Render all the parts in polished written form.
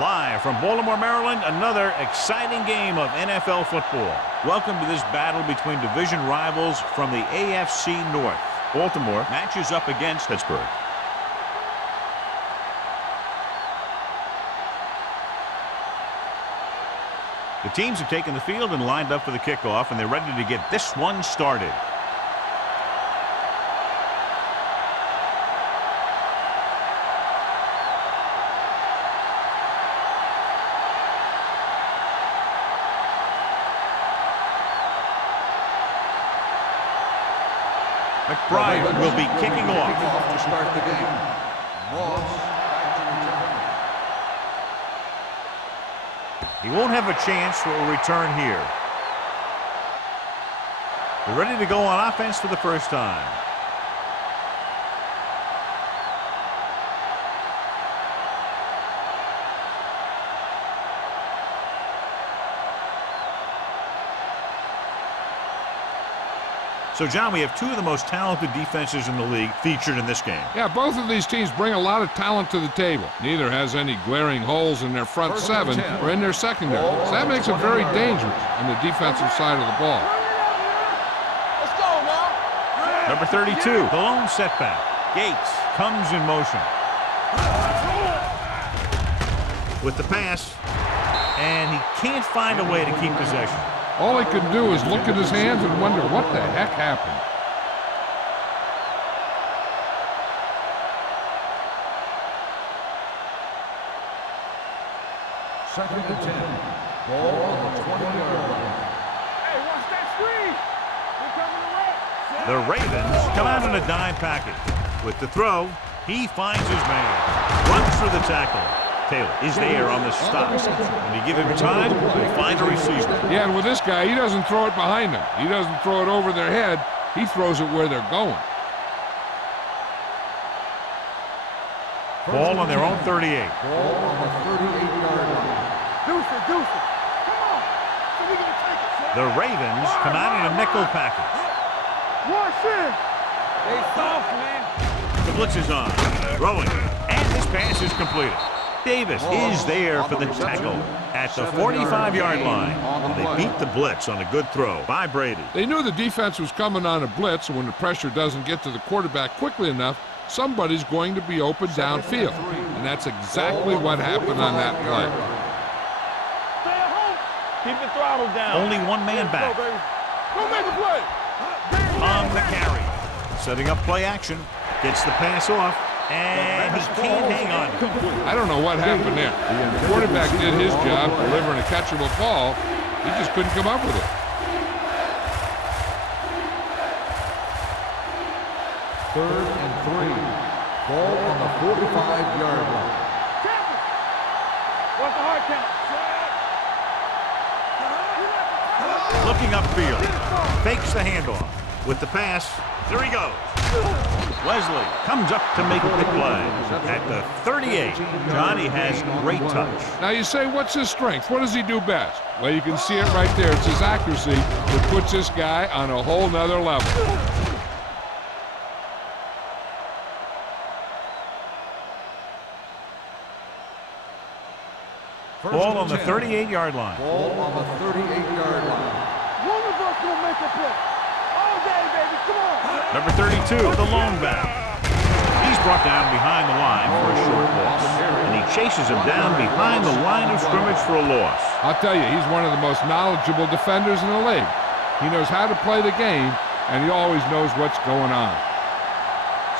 Live from Baltimore, Maryland, another exciting game of NFL football. Welcome to this battle between division rivals from the AFC North. Baltimore matches up against Pittsburgh. The teams have taken the field and lined up for the kickoff, and they're ready to get this one started. McBride will be kicking off to start the game. Moss back to return. He won't have a chance for a return here. They're ready to go on offense for the first time. So, John, we have two of the most talented defenses in the league featured in this game. Yeah, both of these teams bring a lot of talent to the table. Neither has any glaring holes in their front seven or in their secondary. So that makes it very dangerous on the defensive side of the ball. Let's go now. Number 32, the lone setback. Gates comes in motion. With the pass, and he can't find a way to keep possession. All he could do is look at his hands and wonder what the heck happened. Second and 10. Ball on the 20-yard line. Hey, watch that screen. We're coming to The Ravens come out in a dime package. With the throw, he finds his man. Runs for the tackle. Taylor is there on the stop. When you give him time, he'll find a receiver. Yeah, and with this guy, he doesn't throw it behind them. He doesn't throw it over their head. He throws it where they're going. Ball on their own 38. Ball on the 38-yard line. Deuce it. Come on. So we can take it. The Ravens come out in a nickel package. Wash in. They soft, man. The blitz is on. Throwing. And this pass is completed. Davis is there for the tackle at the 45-yard line. And they beat the blitz on a good throw by Brady. They knew the defense was coming on a blitz, and when the pressure doesn't get to the quarterback quickly enough, somebody's going to be open downfield. And that's exactly what happened on that play. Stay at home. Keep the throttle down. Only one man back. Go make a play. On the carry. Setting up play action. Gets the pass off. And he can't hang on. I don't know what happened there. The quarterback did his job delivering a catchable ball. He just couldn't come up with it. Third and 3. Ball on the 45-yard line. What's the hard count? Looking upfield. Fakes the handoff. With the pass, there he goes. Wesley comes up to make a big play. At the 38, Johnny has great touch. Now you say, what's his strength? What does he do best? Well, you can see it right there. It's his accuracy that puts this guy on a whole nother level. Ball on the 38-yard line. Ball on the 38-yard line. One of us will make a play. All day, baby. Come on. Number 32, the lone back. He's brought down behind the line for a short loss. And he chases him down behind the line of scrimmage for a loss. I'll tell you, he's one of the most knowledgeable defenders in the league. He knows how to play the game, and he always knows what's going on.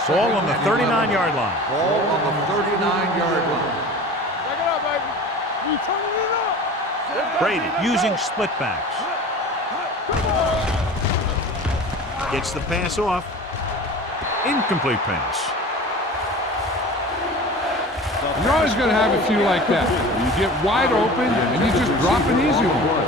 Ball on the 39-yard line. Ball on the 39-yard line. Check it out, baby. You turning it up. Brady using split backs. Gets the pass off. Incomplete pass. And you're always going to have a few like that. You get wide open, and you just drop an easy one.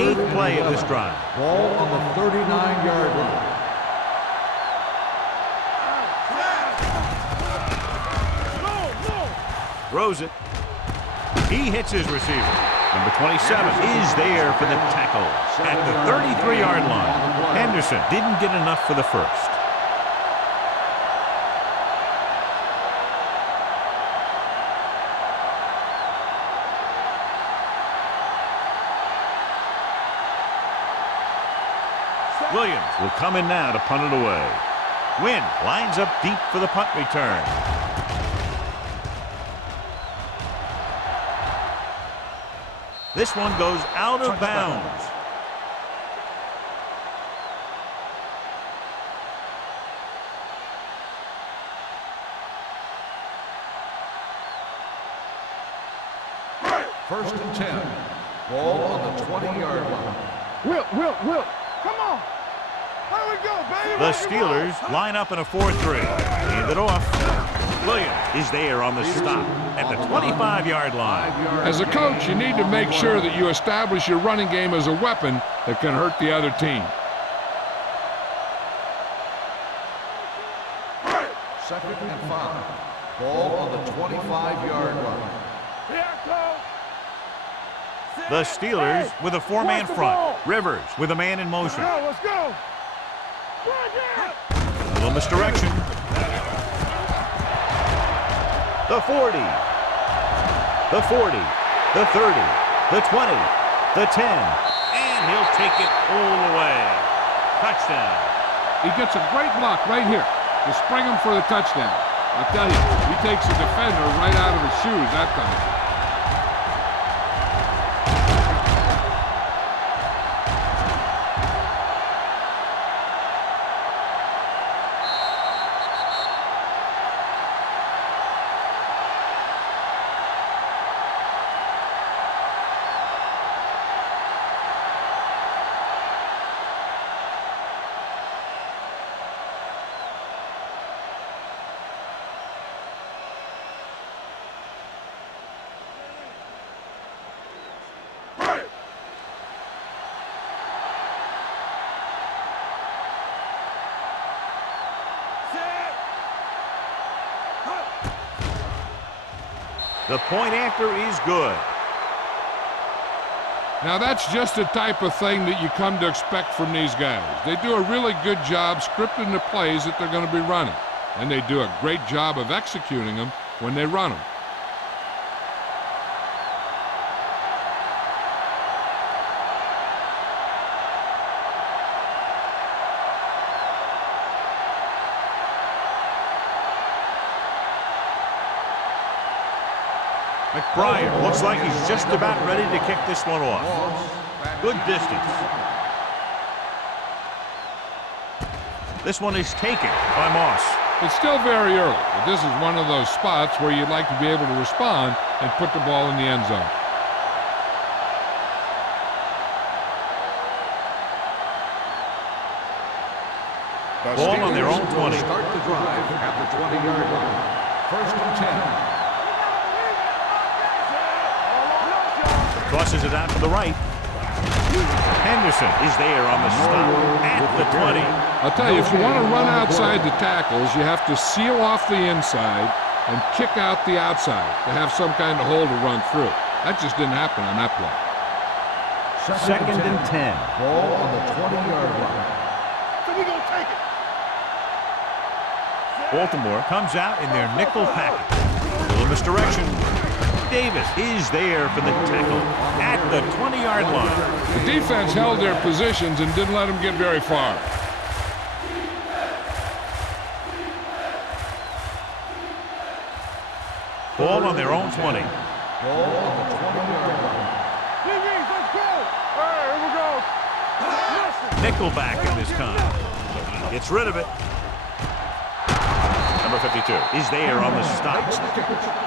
Eighth play of this drive. Ball on the 39-yard line. Throws it. He hits his receiver. Number 27 is there for the tackle at the 33-yard line. Henderson didn't get enough for the first. Williams will come in now to punt it away. Wynn lines up deep for the punt return. This one goes out of bounds. First and 10. Ball on the 20-yard line. Will, come on. There we go, baby. The Steelers line up in a 4-3. Hand it off. Williams is there on the stop at the 25-yard line. As a coach, you need to make sure that you establish your running game as a weapon that can hurt the other team. Second and 5. Ball on the 25-yard line. The Steelers with a 4-man front. Rivers with a man in motion. Let's go. Little misdirection. The 40. The 40. The 30. The 20. The 10. And he'll take it all the way. Touchdown. He gets a great block right here to spring him for the touchdown. I'll tell you, he takes the defender right out of his shoes that time. The point after is good. Now that's just the type of thing that you come to expect from these guys. They do a really good job scripting the plays that they're going to be running. And they do a great job of executing them when they run them. McBride looks like he's just about ready to kick this one off. Good distance. This one is taken by Moss. It's still very early, but this is one of those spots where you'd like to be able to respond and put the ball in the end zone. Ball on their own 20. Start the drive at the 20-yard line. First and 10. Tosses it out to the right. Henderson is there on the stop at the 20. I'll tell you, if you want to run outside the tackles, you have to seal off the inside and kick out the outside to have some kind of hole to run through. That just didn't happen on that play. Second and 10. Ball on the 20-yard line. So we gonna take it. Baltimore comes out in their nickel package. A little misdirection. Davis is there for the tackle at the 20-yard line. The defense held their positions and didn't let them get very far. Ball on their own 20. Ball on the 20-yard line. Let's go. All right, here we go. Nickelback in this time. Gets rid of it. Number 52 is there on the stop.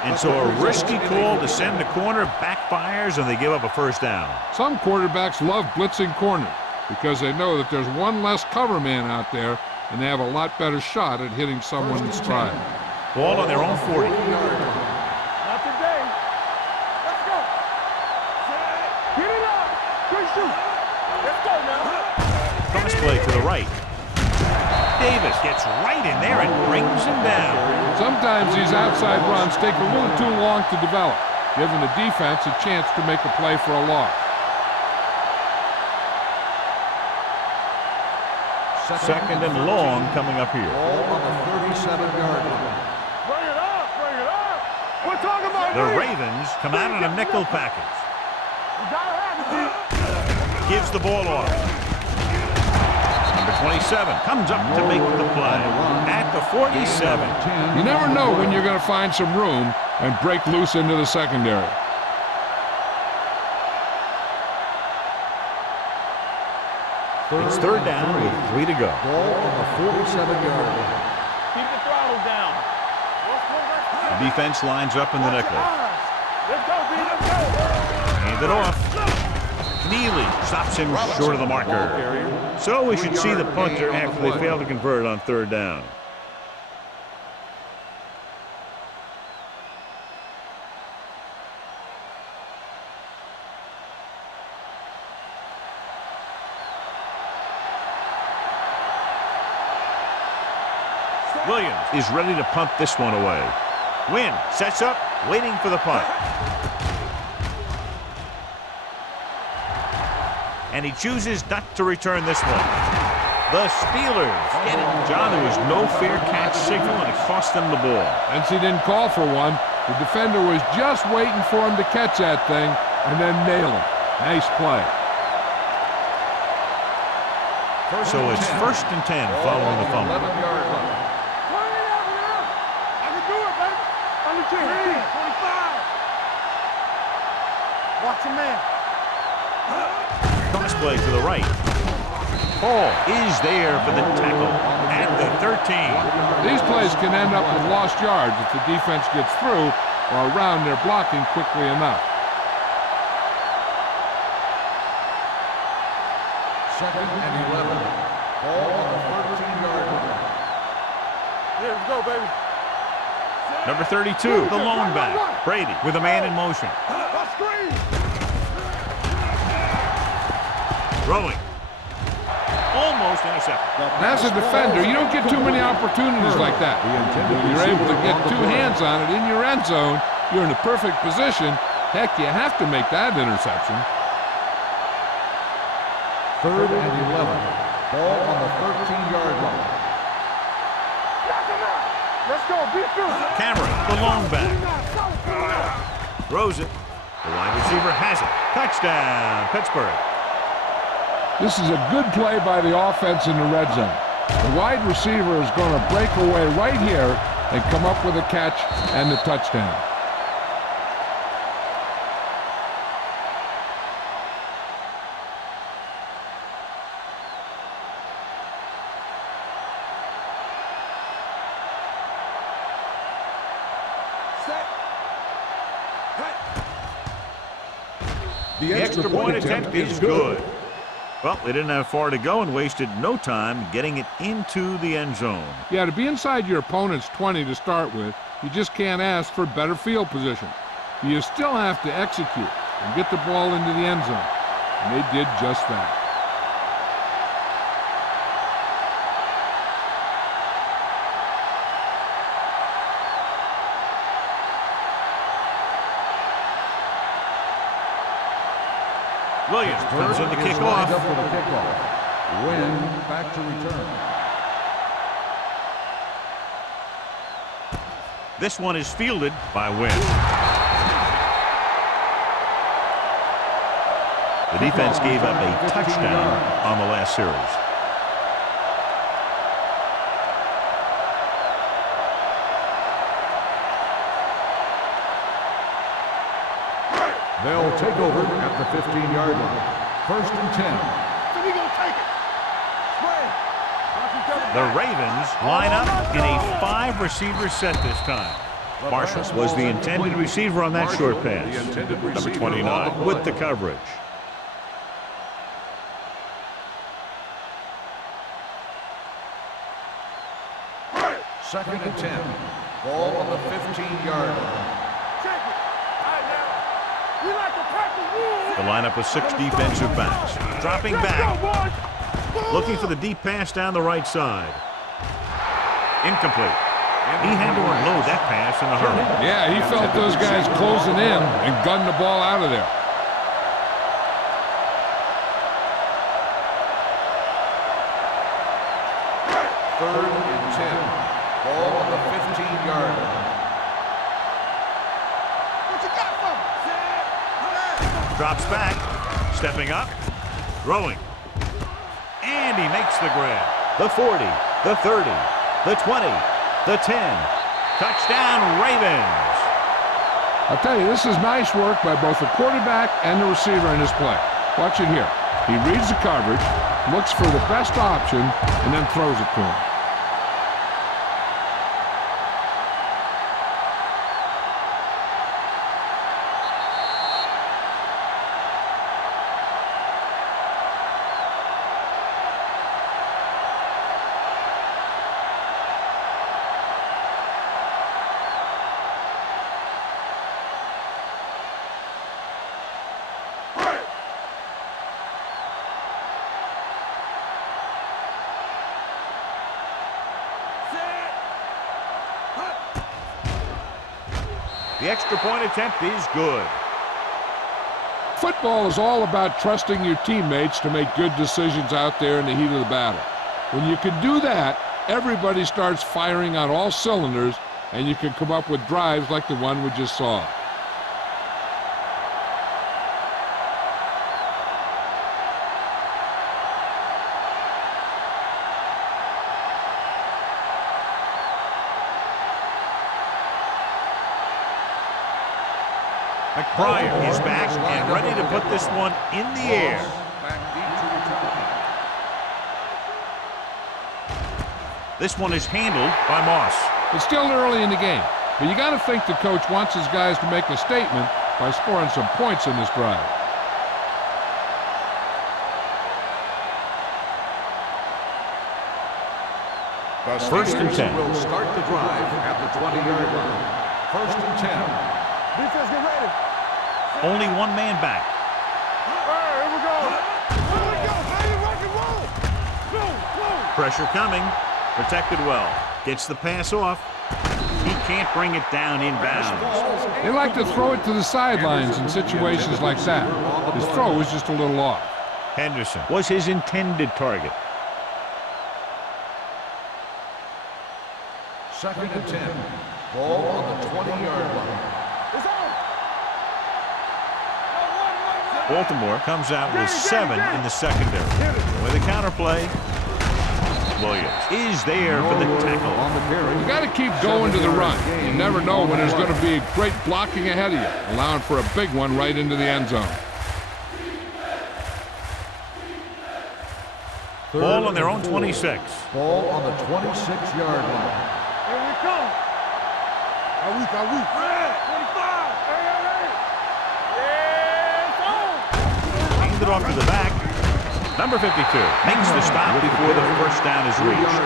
And so a risky call to send the corner backfires and they give up a first down. Some quarterbacks love blitzing corners because they know that there's one less cover man out there and they have a lot better shot at hitting someone in stride. Ball on their own 40. Not today. Let's go. Get it up. Good shoot. Let's go now. Cross play to the right. Davis gets right in there and brings him down. Sometimes these outside runs take a little too long to develop. giving the defense a chance to make a play for a loss. Second and long coming up here. Ball on the 37-yard line. Bring it up, bring it up. We're talking about The me. Ravens come out in a nickel package. You gotta have it. Gives the ball off. Number 27 comes up to make the play at the 47. You never know when you're going to find some room and break loose into the secondary. It's third down with 3 to go. Ball on the 47-yard line. Keep the throttle down. The defense lines up in the nickel. Let's go, B. Let's go. Hand it off. Neely stops him short of the marker. So we should see the punter after they fail to convert on third down. Williams is ready to punt this one away. Wynn sets up, waiting for the punt. And he chooses not to return this one. The Steelers get it. John, there was no fair catch signal, and it cost them the ball. Since he didn't call for one, the defender was just waiting for him to catch that thing and then nail him. Nice play. So it's first and 10 following the fumble. 11-yard line. I can do it, baby. On the 25. Watch your man. Cross play to the right. Hall is there for the tackle at the 13. These plays can end up with lost yards if the defense gets through or around their blocking quickly enough. Second and 11. Ball on the 13-yard line. Here we go, baby. Number 32, the lone back. Brady with a man in motion. Let's screen. Throwing. Almost intercepted. As a defender, you don't get too many opportunities like that. You're able to get two hands on it in your end zone. You're in the perfect position. Heck, you have to make that interception. Third and 11. Ball on the 13-yard line. Let's go, be through. Cameron, the lone back. Throws it. The wide receiver has it. Touchdown, Pittsburgh. This is a good play by the offense in the red zone. The wide receiver is going to break away right here and come up with a catch and the touchdown. The extra point attempt is good. Well, they didn't have far to go and wasted no time getting it into the end zone. Yeah, to be inside your opponent's 20 to start with, you just can't ask for better field position. You still have to execute and get the ball into the end zone. And they did just that. Williams comes in to kick Lined off. up for the kickoff. Wynn back to return. This one is fielded by Wynn. The defense gave up a touchdown on the last series. They'll take over at the 15-yard line. First and 10. So we gonna take it. Spray. The Ravens line up in a 5-receiver set this time. Marshall was the intended receiver on that short pass. Number 29 with the coverage. Second and 10. Ball on the 15-yard line. Check it. All right, now. We like to practice rules. The lineup with 6 defensive backs. Dropping back. Looking for the deep pass down the right side. Incomplete. He had to unload that pass in a hurry. Yeah, he felt those guys closing in and gunned the ball out of there. Third and 10. Ball on the 15-yard line. What you got for me? Drops back, stepping up, throwing. And he makes the grab. The 40, the 30, the 20, the 10. Touchdown, Ravens. I'll tell you, this is nice work by both the quarterback and the receiver in this play. Watch it here. He reads the coverage, looks for the best option, and then throws it to him. The extra point attempt is good. Football is all about trusting your teammates to make good decisions out there in the heat of the battle. When you can do that, everybody starts firing on all cylinders, and you can come up with drives like the one we just saw. McBride is back and ready to put this one in the air. This one is handled by Moss. It's still early in the game, but you got to think the coach wants his guys to make a statement by scoring some points in this drive. First and 10. Will start the drive at the 20-yard line. First and 10. Defense, get ready. Only one man back. All right, here we go. Here we go, baby. Rock and roll. Go, go. Pressure coming. Protected well. Gets the pass off. He can't bring it down in bounds. They like to throw it to the sidelines in situations like that. His throw was just a little off. Henderson was his intended target. Second and 10. Ball on the 20-yard line. It's on. Baltimore comes out with 7 in the secondary. With a counterplay, Williams is there for the tackle. On the carry. You got to keep going to the run. You never know when there's going to be great blocking ahead of you, allowing for a big one right into the end zone. Ball on their own 26. Ball on the 26-yard line. Here we come. Are we? 25. Hey. Yeah, it's on. Handed off to the back. Number 52 makes the stop before the first down is reached.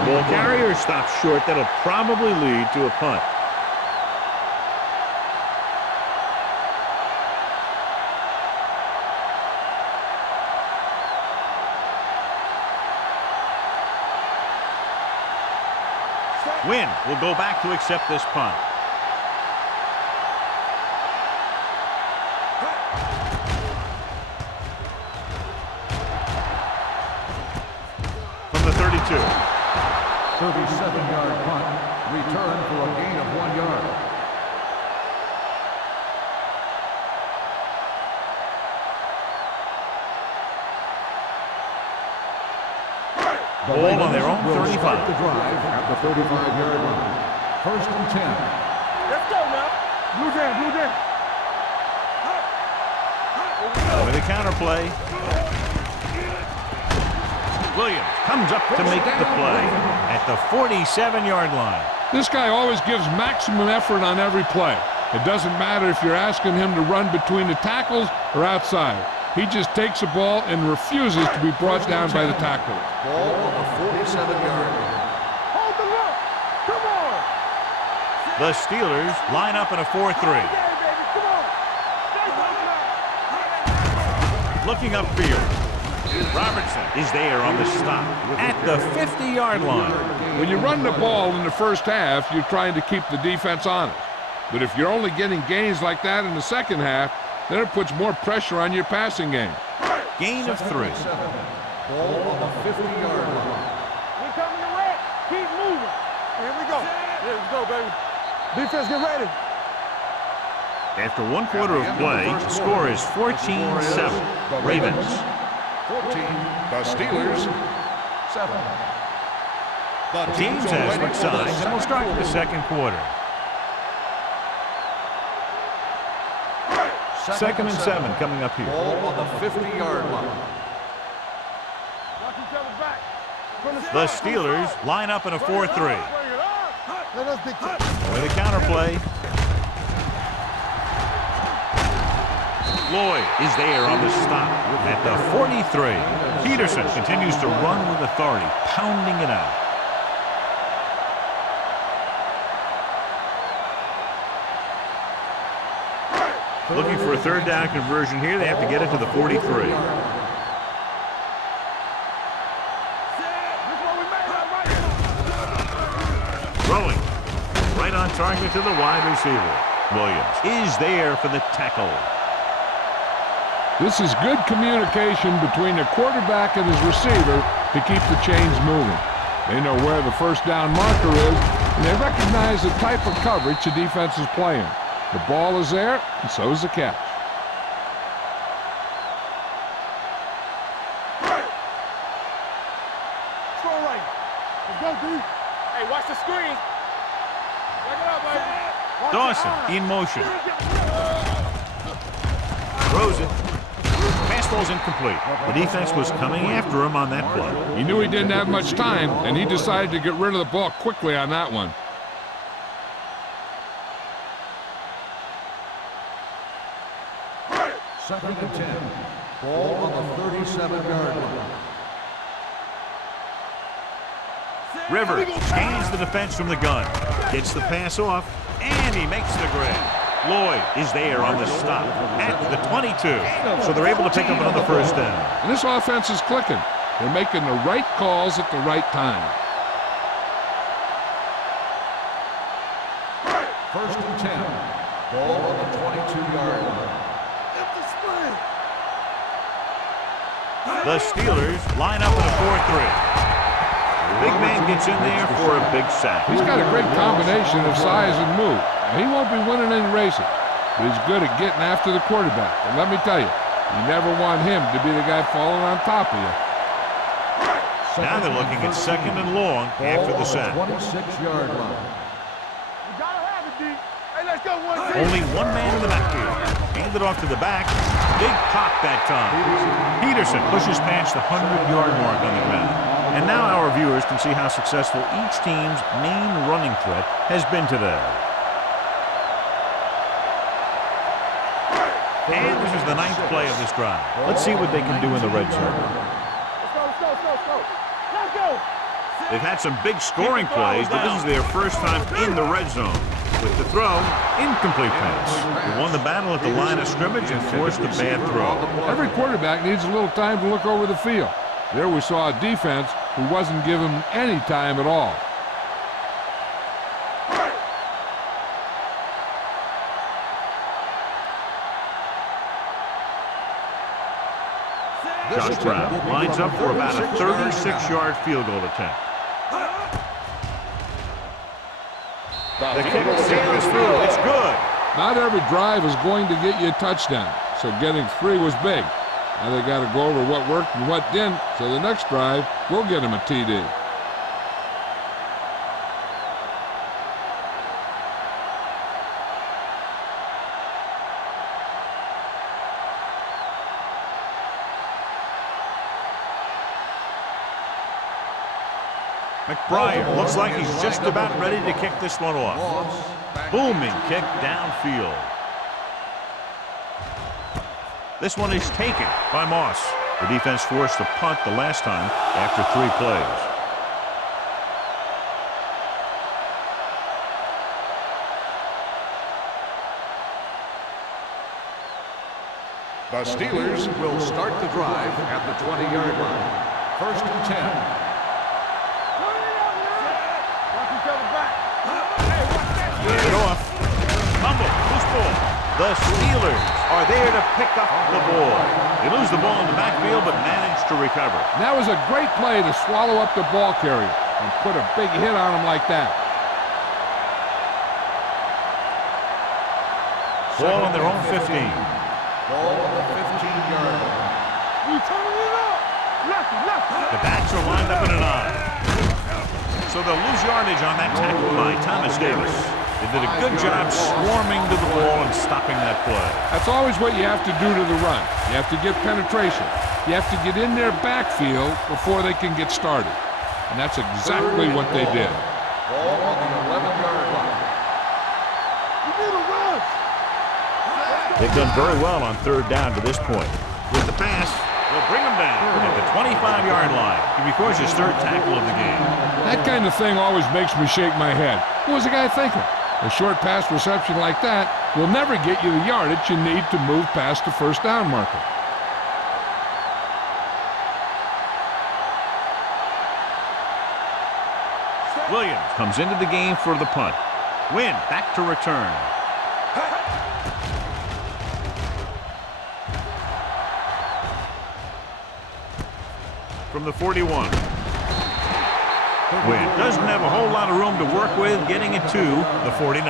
The ball carrier stops short. That'll probably lead to a punt. Wynn will go back to accept this punt. From the 32. 37-yard punt. Return for a gain of 1 yard. Ball on their own 35. Start the drive at the 35-yard line. First and 10. Let's go now. Blue jam. With a counterplay. Williams comes up to make the play at the 47-yard line. This guy always gives maximum effort on every play. It doesn't matter if you're asking him to run between the tackles or outside. He just takes the ball and refuses to be brought down by the tackle. Ball on the 47-yard line. Hold the look. Come on. The Steelers line up in a 4-3. Hey, baby, come on. Looking upfield. Robertson is there on the stop at the 50-yard line. When you run the ball in the first half, you're trying to keep the defense honest. But if you're only getting gains like that in the second half, then it puts more pressure on your passing game. Gain of 3. Ball on the 50-yard line. We coming to red. Keep moving. Here we go. Yeah, let's go, baby. Defense, get ready. After 1 quarter of play, the score is 14-7. Ravens. 14. The Steelers. 7. The teams have switched sides, and we'll start the second quarter. 2nd and 7 coming up here. Ball on the 50-yard line. Watch each other back. From The start. Steelers line up in a 4-3. Bring it up. Let us dictate. With a counterplay. Lloyd is there on the stop at the 43. Peterson continues to run with authority, pounding it out. Looking for a 3rd down conversion here. They have to get it to the 43. This is what we made up right now. Throwing. Right on target to the wide receiver. Williams is there for the tackle. This is good communication between the quarterback and his receiver to keep the chains moving. They know where the first down marker is, and they recognize the type of coverage the defense is playing. The ball is there, and so is the catch. Strong right. Let's go, D. Hey, watch the screen. Check it out, baby. Watch Dawson in motion. Throws it. Fastball's incomplete. The defense was coming after him on that play. He knew he didn't have much time, and he decided to get rid of the ball quickly on that one. Second and 10. Ball on the 37-yard line. Rivers gains the defense from the gun. Gets the pass off, and he makes the grab. Lloyd is there on the stop at the 22. So they're able to pick up another first down. And this offense is clicking. They're making the right calls at the right time. 1st and 10. Ball on the 22-yard line. The Steelers line up in a 4-3. Big man gets in there for a big sack. He's got a great combination of size and move. He won't be winning any races, but he's good at getting after the quarterback. And let me tell you, you never want him to be the guy falling on top of you. Now they're looking at 2nd and long after the sack. 26-yard line. You gotta have it, D. Hey, let's go, one team. Only one man in the backfield. Handed off to the back. Big pop that time. Peterson pushes past the 100-yard mark on the ground. And now our viewers can see how successful each team's main running threat has been today. And this is the 9th play of this drive. Let's see what they can do in the red zone. Let's go, let's go, let's go, let's go. Let's go. They've had some big scoring plays, but this is their first time in the red zone. With the throw, incomplete pass. They won the battle at the line of scrimmage and forced the bad throw. Every quarterback needs a little time to look over the field. There we saw a defense who wasn't given any time at all. Josh Brown lines up for about a 36-yard field goal attempt. The kick sails through. It's good. Not every drive is going to get you a touchdown, so getting 3 was big. Now they got to go over what worked and what didn't, so the next drive will get him a TD. McBride looks like he's just about ready to kick this one off. Booming kick downfield. This one is taken by Moss. The defense forced a punt the last time after 3 plays. The Steelers will start the drive at the 20-yard line. First and 10. Watch each other back. Gave it off. Fumble. Loose ball. The Steelers are there to pick up the ball. They lose the ball in the backfield, but manage to recover. And that was a great play to swallow up the ball carrier and put a big hit on him like that. Ball on their own 15. Ball on the 15-yard line. We turning it up. Lefty. The backs are lined up in an I. So they'll lose yardage on that tackle by Thomas Davis. They did a good job swarming to the ball and stopping that play. That's always what you have to do to the run. You have to get penetration. You have to get in their backfield before they can get started. And that's exactly what they did. Ball on the 11-yard line. You need a rush. They've done very well on third down to this point. With the pass, they'll bring them down at the 25-yard line. He records his third tackle of the game. That kind of thing always makes me shake my head. What was the guy thinking? A short pass reception like that will never get you the yardage you need to move past the first down marker. Williams comes into the game for the punt. Wynn back to return. From the 41. Wynn doesn't have a whole lot of room to work with, getting it to the 49.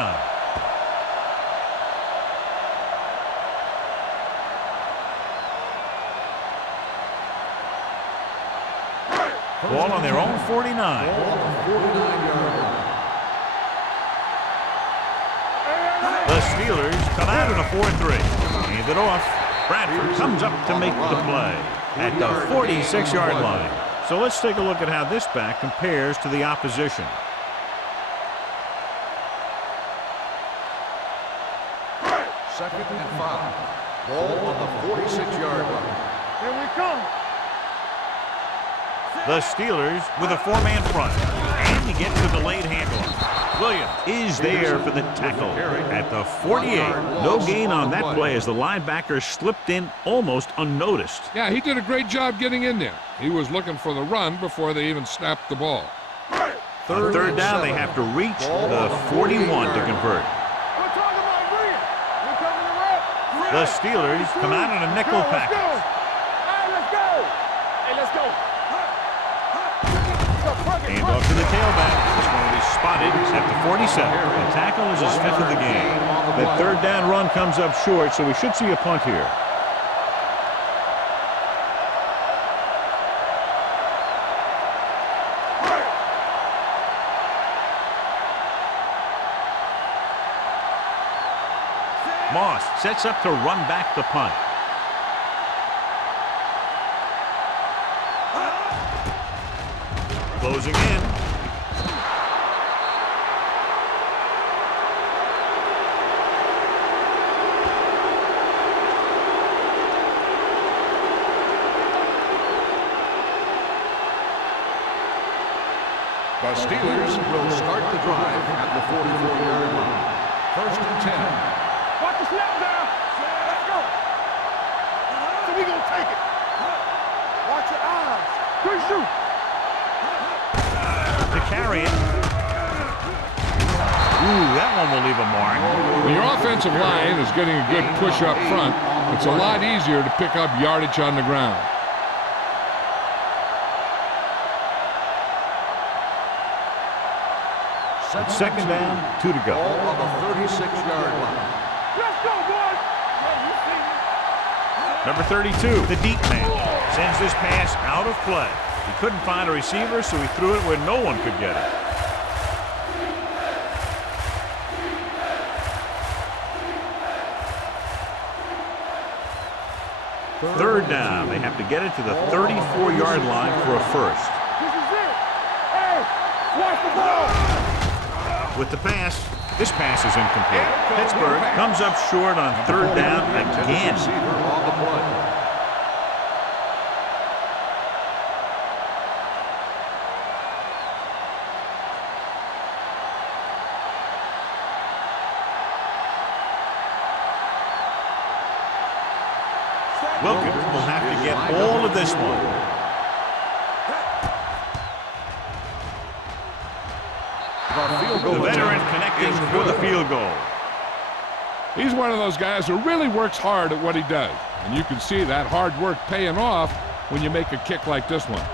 Ball on their own 49. Ball on the 49-yard line. The Steelers come out in a 4-3. Hand it off. Bradford comes up to make the play at the 46-yard line. So let's take a look at how this back compares to the opposition. Second and 5. Ball on the 46-yard line. Here we come. The Steelers with a four-man front. And he gets the delayed handoff. Williams is there for the tackle at the 48. No gain on that play as the linebacker slipped in almost unnoticed. Yeah, he did a great job getting in there. He was looking for the run before they even snapped the ball. On third down, they have to reach the 41 to convert. We're talking about Green. We're coming to rep. The Steelers come out in a nickel Let's package. go. All right, let's go. Hey, let's go. Hand off to the tailback. This one will be spotted at the 47. The tackle is his fifth of the game. That third down run comes up short, so we should see a punt here. Moss sets up to run back the punt. Closing in. The Steelers will start the drive at the 44-yard line. First and 10. Watch the snap down. Let's go. So we gonna take it. Watch your eyes. Good shoot. To carry it. Ooh, that one will leave a mark. When your offensive line is getting a good push up front, it's a lot easier to pick up yardage on the ground. It's second down, 2 to go. Ball on the 36-yard line. Let's go, boys. Yeah, you see me. Number 32, the deep man, sends this pass out of play. He couldn't find a receiver, so he threw it where no one could get it. Third down. They have to get it to the 34-yard line for a first. This is it. Hey, watch the ball. With the pass, this pass is incomplete. Pittsburgh comes up short on third down again. Receiver on the play. Wilkins will have to get all of this one. The veteran connecting for the field goal. He's one of those guys who really works hard at what he does. And you can see that hard work paying off when you make a kick like this one.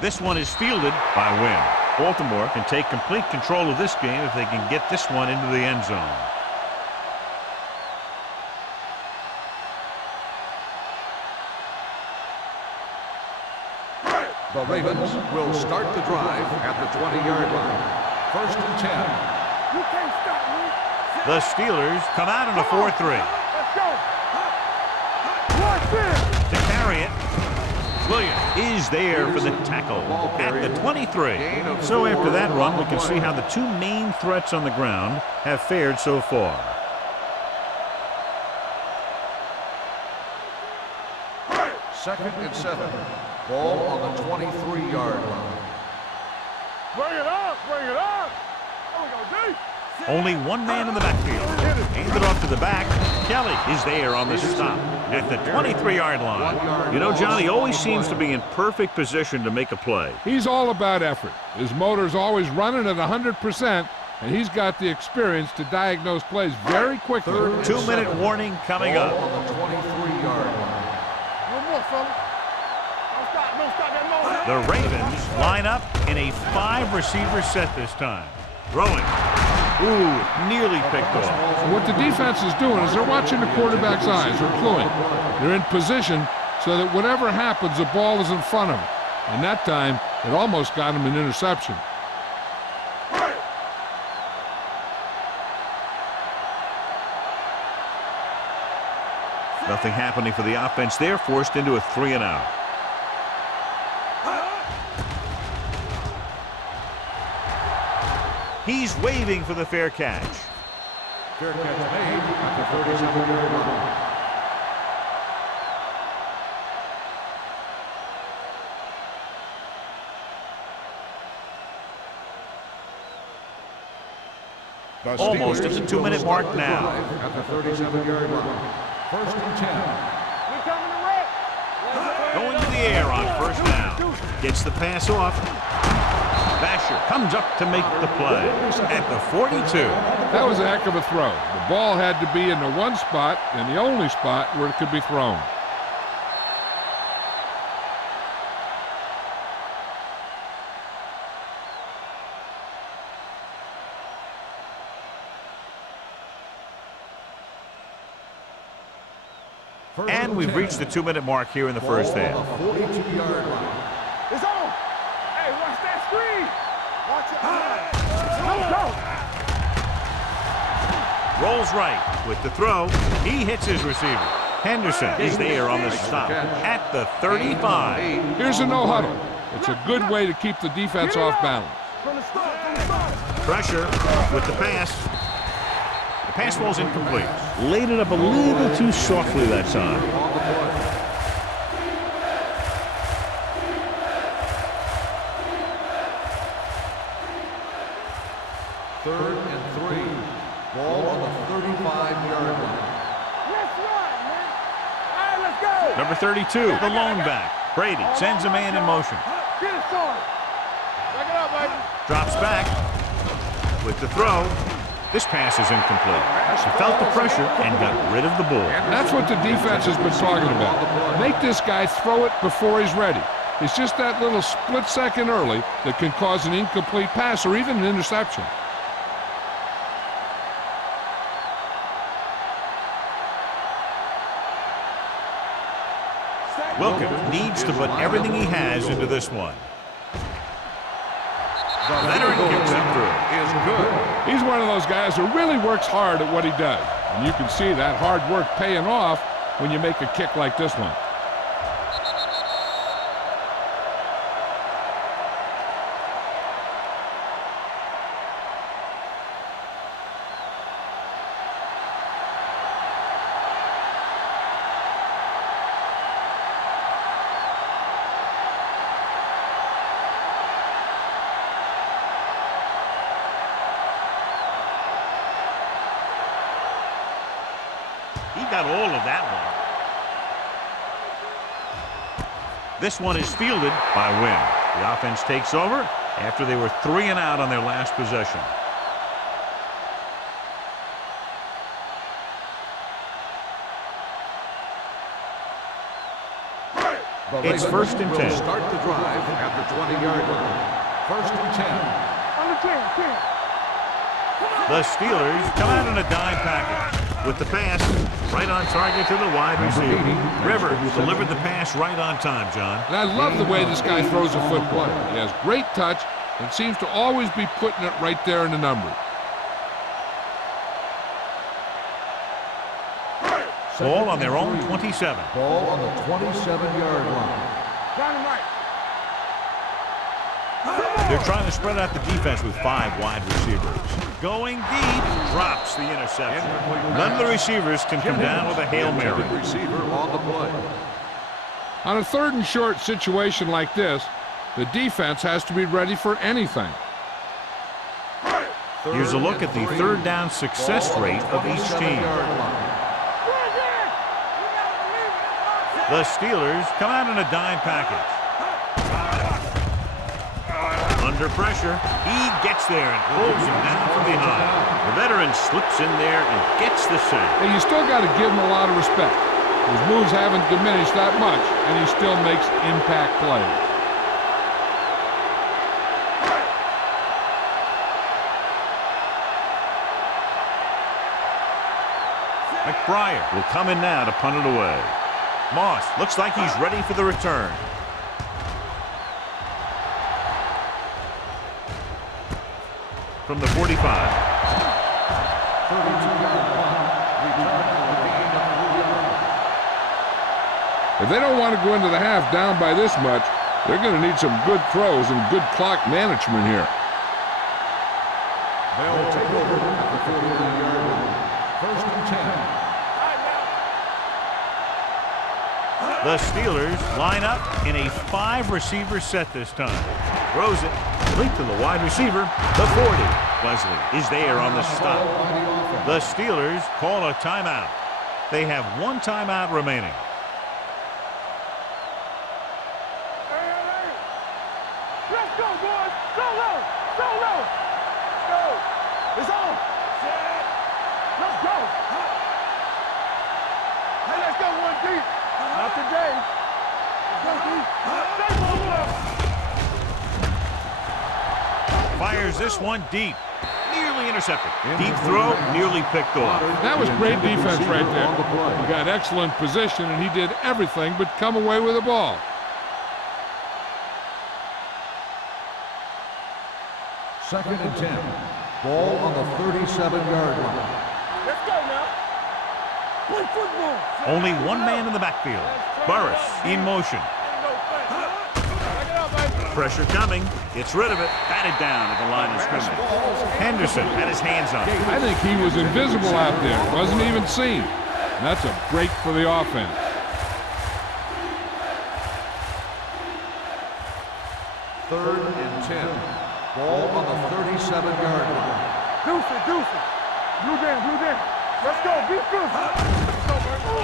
This one is fielded by Wynn. Baltimore can take complete control of this game if they can get this one into the end zone. The Ravens will start the drive at the 20-yard line. 1st and 10. You can't stop me. The Steelers come out in a 4-3. Let's go. Watch this. To carry it, Williams is there for the tackle at the 23. So after that run, we can see how the two main threats on the ground have fared so far. Second and 7. Ball on the 23-yard line. Bring it up. Bring it up. There we go, D. Only one man in the backfield. Handed off to the back. Kelly is there on the stop at the 23-yard line. You know, Johnny always seems to be in perfect position to make a play. He's all about effort. His motor's always running at 100%, and he's got the experience to diagnose plays very quickly. 2-minute warning coming Ball up. on the 23-yard line. One more, fella. Don't stop that motor. The Ravens line up in a 5-receiver set this time. Throwing. Ooh, nearly picked off. What the defense is doing is they're watching the quarterback's eyes. They're cluing. They're in position so that whatever happens, the ball is in front of them. And that time, it almost got him an interception. Nothing happening for the offense there, forced into a 3-and-out. He's waving for the fair catch. Fair catch made at the 37-yard line. The Almost at Steelers the 2-minute will mark start the now. drive at the 37-yard line. 1st and 10. We coming to wreck. Going to the air on 1st down. Gets the pass off. Basher comes up to make the play at the 42. That was a heck of a throw. The ball had to be in the one spot and the only spot where it could be thrown. And we've reached the 2-minute mark here in the first half. 42-yard line. It's on. Hey, watch that screen. Watch your eyes. Let's go. Rolls right with the throw. He hits his receiver. Henderson is there on the stop at the 35. Here's a no huddle. It's a good way to keep the defense off balance. From the start, from the start. Pressure with the pass. The pass falls incomplete. Laid it up a little too softly that time. On the play. Third and 3. Ball on the 35-yard line. Let's run, man. All right, let's go. Number 32, the lone back. Brady sends a man in motion. Get it started. Back it up, baby. Drops back with the throw. This pass is incomplete. He felt the pressure and got rid of the ball. That's what the defense has been talking about. Make this guy throw it before he's ready. It's just that little split second early that can cause an incomplete pass or even an interception. Wilkins needs to put everything he has into this one. The Veteran kicks it through. is good. He's one of those guys who really works hard at what he does. And you can see that hard work paying off when you make a kick like this one. He got all of that one. This one is fielded by Wynn. The offense takes over after they were 3 and out on their last possession. It's 1st and 10. Start the drive at the 20-yard line. 1st and 10. On the 10. The Steelers come out in a dime package with the pass right on target to the wide receiver. Rivers delivered the pass right on time, John. And I love the way this guy throws a football. He has great touch and seems to always be putting it right there in the numbers. Ball on their own 27. Ball on the 27-yard line. Dynamite. They're trying to spread out the defense with 5 wide receivers. Going deep, drops the interception. None of the receivers can come down with a Hail Mary. Receiver on the play. On a 3rd and short situation like this, the defense has to be ready for anything. Here's a look at the 3rd down success rate of each team. The Steelers come out in a dime package. Under pressure, he gets there and pulls him down from behind. The veteran slips in there and gets the sack. And you still got to give him a lot of respect. His moves haven't diminished that much, and he still makes impact plays. McBriar will come in now to punt it away. Moss looks like he's ready for the return. From the 45. 32-yard punt. Return for a gain of 3 yards. If they don't want to go into the half down by this much, they're going to need some good throws and good clock management here. They'll take over at the 41-yard line. 1st and 10. The Steelers line up in a 5-receiver set this time. Throws it, complete to the wide receiver, the 40. Wesley is there on the stop. The Steelers call a timeout. They have 1 timeout remaining. Let's go, boys. Go low. Go low. Let's go. It's on. Let's go. Hey, let's go 1 deep. Not today. Let's go deep. Stay for one. Fires this one deep. Nearly intercepted. Deep throw, nearly picked off. That was great defense right there. He got excellent position, and he did everything but come away with the ball. Second and 10. Ball on the 37-yard line. Let's go now. Play football. Only 1 man in the backfield. Burris in motion. Pressure coming. Gets rid of it. Batted down at the line of scrimmage. Henderson had his hands on it. I think he was invisible out there. Wasn't even seen. And that's a break for the offense. Third and 10. Ball on the 37-yard line. Deuce it. Blue down. Let's go. Be good.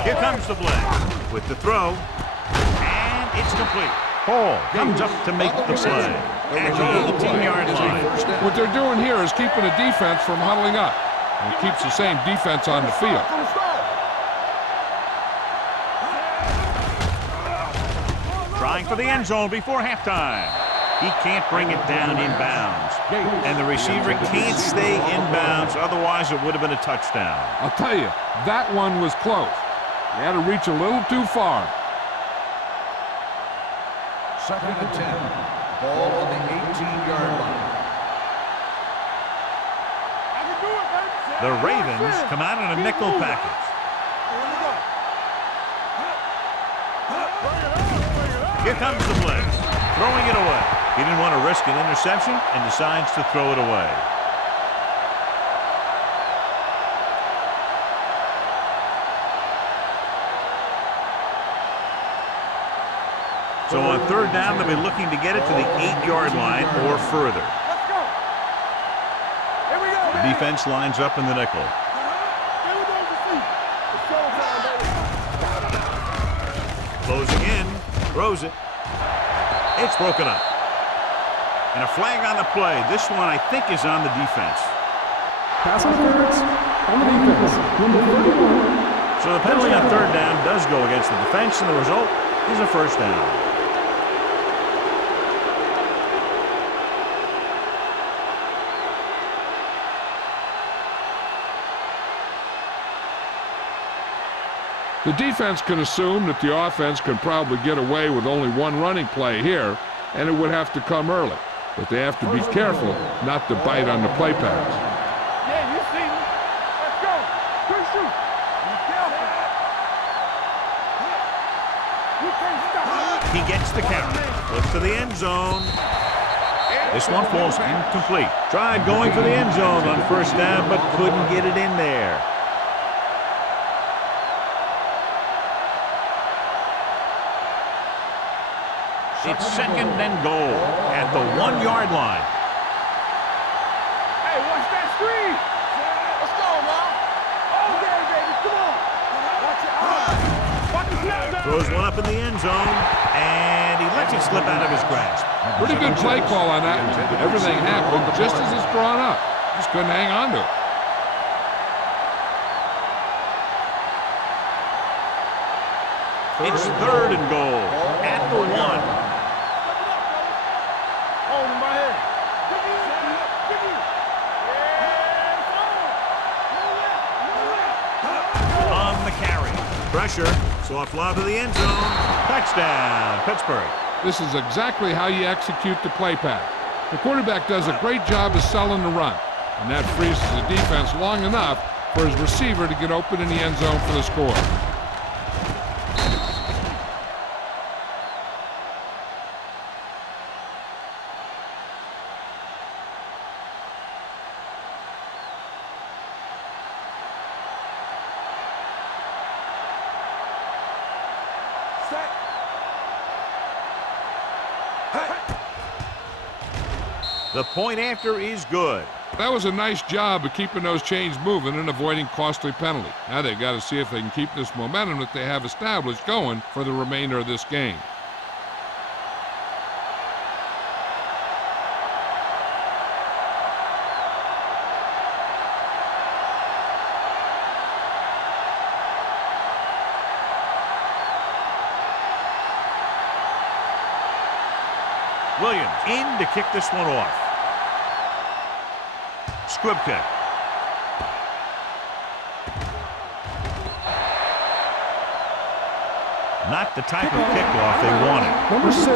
Here comes the blitz with the throw. And it's complete. Hall comes up to make the play at the 18-yard line. What they're doing here is keeping the defense from huddling up. And it keeps the same defense on the field. Trying for the end zone before halftime. He can't bring it down inbounds. And the receiver can't stay inbounds, otherwise it would have been a touchdown. I'll tell you, that one was close. He had to reach a little too far. Second and 10. Ball on the 18-yard line. The Ravens come out in a nickel package. Here comes the blitz. Throwing it away. He didn't want to risk an interception and decides to throw it away. So on 3rd down, they'll be looking to get it to the 8-yard line or further. Let's go. Here we go. The defense lines up in the nickel. Here we go. It's showtime, Closing in. Throws it. It's broken up. And a flag on the play. This one, I think, is on the defense. Pass interference on the defense. Number 31. So the penalty on third down does go against the defense, and the result is a first down. The defense can assume that the offense can probably get away with only one running play here, and it would have to come early. But they have to be careful not to bite on the play pass. Yeah, you see me. Let's go. Quick shoot. Be careful. You can't stop. He gets the count. Looks to the end zone. This one falls incomplete. Tried going for the end zone on first down, but couldn't get it in there. It's second and goal at the 1-yard line. Hey, watch that screen. Let's go, man. Okay, baby, come on. Watch your eyes. Watch the snap down. Throws one up in the end zone, and he lets it slip out of his grasp. Pretty good play call on that. Everything happened just as it's drawn up. Just couldn't hang on to it. It's third and goal at the 1. Hold him right here. On the carry. Pressure. Soft lob to the end zone. Touchdown, Pittsburgh. This is exactly how you execute the play pass. The quarterback does a great job of selling the run, and that frees the defense long enough for his receiver to get open in the end zone for the score. The point after is good. That was a nice job of keeping those chains moving and avoiding costly penalty. Now they've got to see if they can keep this momentum that they have established going for the remainder of this game. Williams in to kick this one off. Squibka. Not the type of kickoff they wanted. Number 6.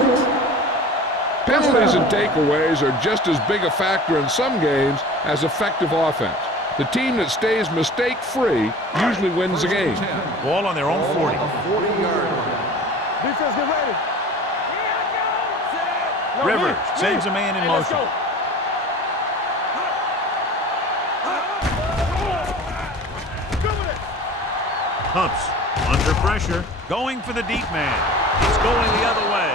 Penalties and takeaways are just as big a factor in some games as effective offense. The team that stays mistake-free usually wins the game. Ball on their own 40. 40-yard line. Defense, get ready. Rivers sends a man in motion. Pumps under pressure, going for the deep man. It's going the other way.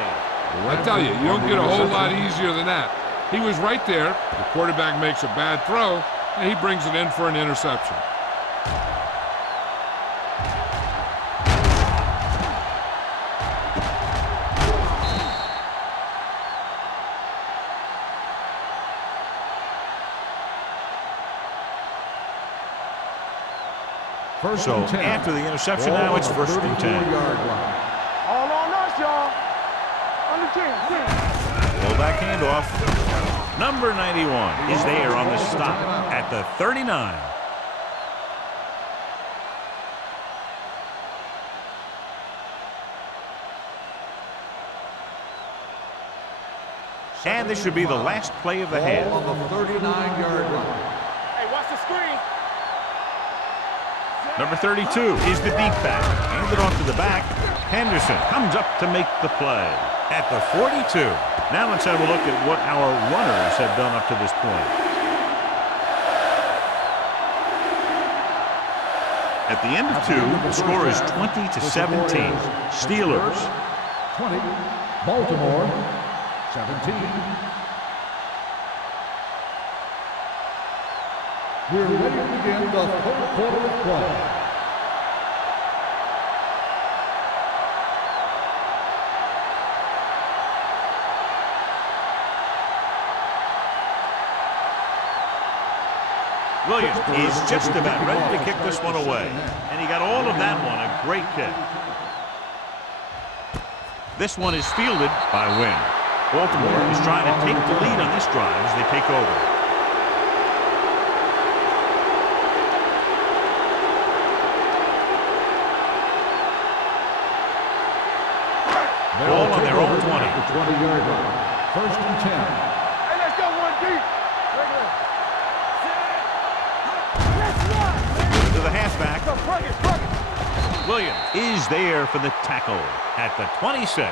I tell you, you don't get a whole lot easier than that. He was right there. The quarterback makes a bad throw, and he brings it in for an interception. So after the interception, now it's first and 10. All on us, y'all. On the 10. Pull back handoff. Number 91 is there on the stop at the 39. And this should be the last play of the half. On the 39-yard line. Hey, watch the screen. Number 32 is the deep back. Handed off to the back. Henderson comes up to make the play at the 42. Now let's have a look at what our runners have done up to this point. At the end of 2, the score is 20-17. Steelers. 20. Baltimore. 17. We're ready to begin the third quarter of play. Williams is just about ready to kick this one away. And he got all of that one. A great kick. This one is fielded by Wynn. Baltimore is trying to take the lead on this drive as they take over. Ball on their own 20. 20-yard line. First and 10. Hey, let's go one deep. To the halfback. Go, plug it. Williams is there for the tackle at the 26.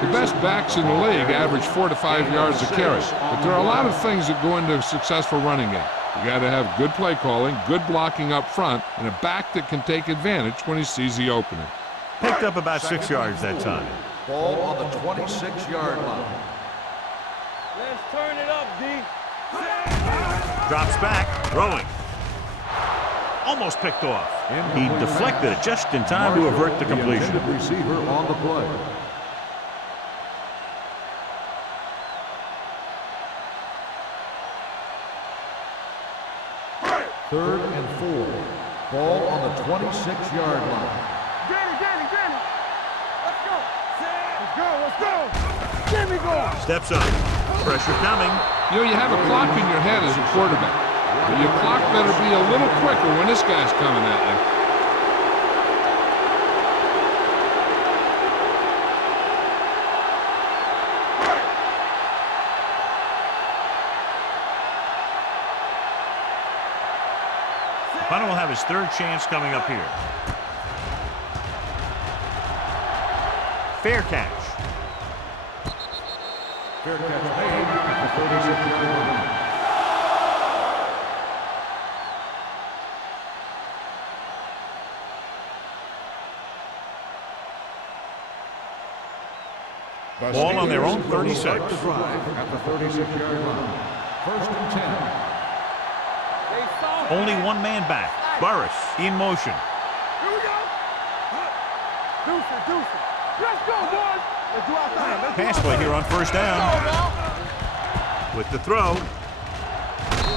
The best backs in the league average 4 to 5 yards a carry, but there are a lot of things that go into a successful running game. You got to have good play calling, good blocking up front, and a back that can take advantage when he sees the opening. Picked up about 6 yards that time. Ball on the 26-yard line. Let's turn it up, D. Drops back, throwing. Almost picked off. He deflected it just in time to avert the completion. The receiver on the play. Third and 4. Ball on the 26-yard line. Danny. Let's go. Let's go. Jimmy go. Steps up. Pressure coming. You know, you have a clock in your head as a quarterback. But your clock better be a little quicker when this guy's coming at you. Punter will have his third chance coming up here. Fair catch. Fair catch made at the 36-yard line. Ball on their own 36. Start the drive at the 36-yard line. First and 10. Only one man back. Burris in motion. Here we go. Deuce it. Let's go, boys. Let's do our thing. Pass play here on first down. With the throw.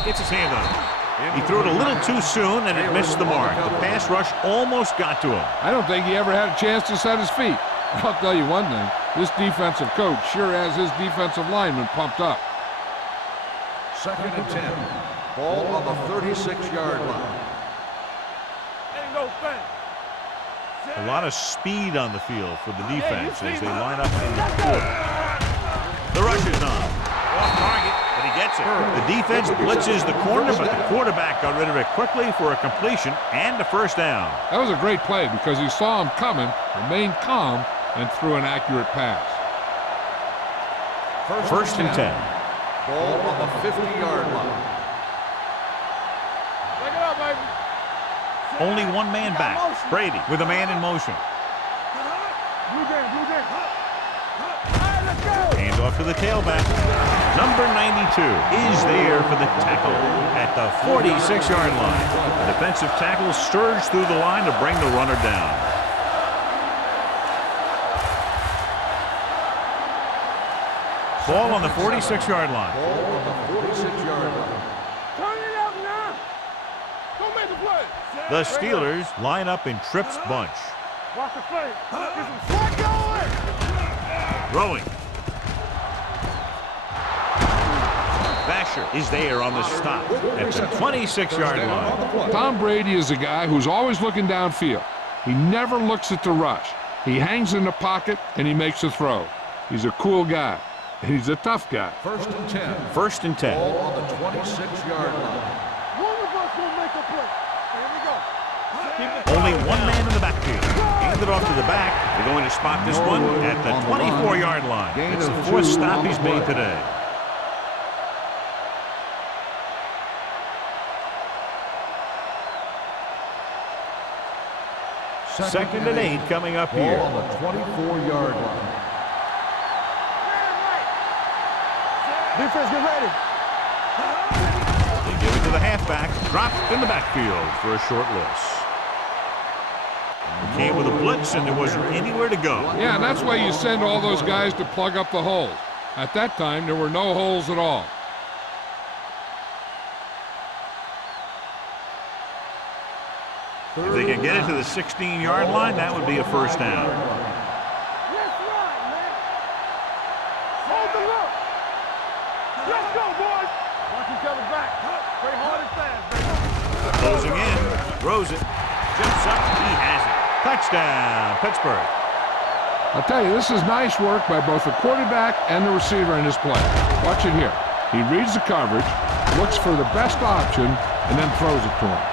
Gets his hand on it. He threw it a little too soon and it missed the mark. The pass rush almost got to him. I don't think he ever had a chance to set his feet. I'll tell you one thing. This defensive coach sure has his defensive lineman pumped up. Second and 10. Ball on the 36-yard line. Ain't no thing. A lot of speed on the field for the defense as they line up in the quarter. The rush is on. Off target, but he gets it. The defense blitzes the corner, but the quarterback got rid of it quickly for a completion and a first down. That was a great play because he saw him coming, remained calm, and threw an accurate pass. First and 10. Ball on the 50-yard line. Pick it up, baby. Only one man back. Brady with a man in motion. Blue game. Hey, let's go. Hands off to the tailback. Number 92 is there for the tackle at the 46-yard line. The defensive tackle surged through the line to bring the runner down. Ball on the 46-yard line. Ball on the 46-yard line. Turn it up now. Don't make the play. The Steelers line up in Tripp's bunch. Watch the play. Get some swag going. Throwing. Vasher is there on the stop at the 26-yard line. Tom Brady is a guy who's always looking downfield. He never looks at the rush. He hangs in the pocket and he makes a throw. He's a cool guy. He's a tough guy. First and 10. First and 10. Ball on the 26-yard line. One of us will make a play. Here we go. Keep it Only one man in the backfield. Hand it off to the back. They're going to spot this one at the 24-yard line. It's the fourth stop he's made today. Second and 8 coming up here. Ball on the 24-yard line. defense, get ready. They give it to the halfback. Dropped in the backfield for a short loss. He came with a blitz and there wasn't anywhere to go. Yeah, and that's why you send all those guys to plug up the holes. At that time, there were no holes at all. If they can get it to the 16-yard line, that would be a first down. Let's run, man. Hold the look. Let's go, boys. Watch each other back. Play hard and fast, baby. Closing in, throws it, jumps up, he has it. Touchdown, Pittsburgh. I'll tell you, this is nice work by both the quarterback and the receiver in this play. Watch it here. He reads the coverage, looks for the best option, and then throws it to him.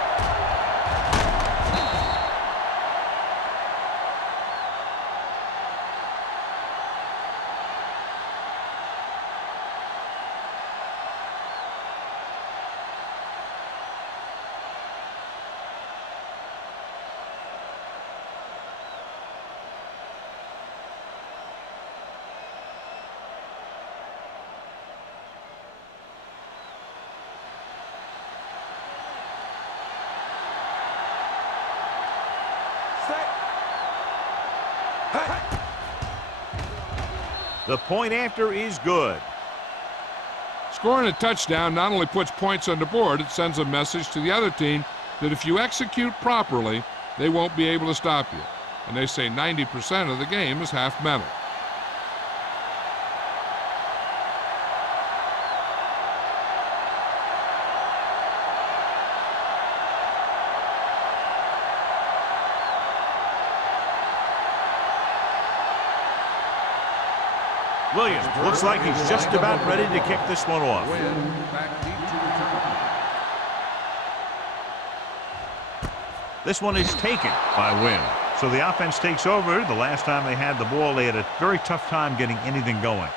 The point after is good. Scoring a touchdown not only puts points on the board, it sends a message to the other team that if you execute properly, they won't be able to stop you. And they say 90% of the game is half mental. Williams looks like he's just about ready to kick this one off. This one is taken by Wynn. So the offense takes over. The last time they had the ball, they had a very tough time getting anything going.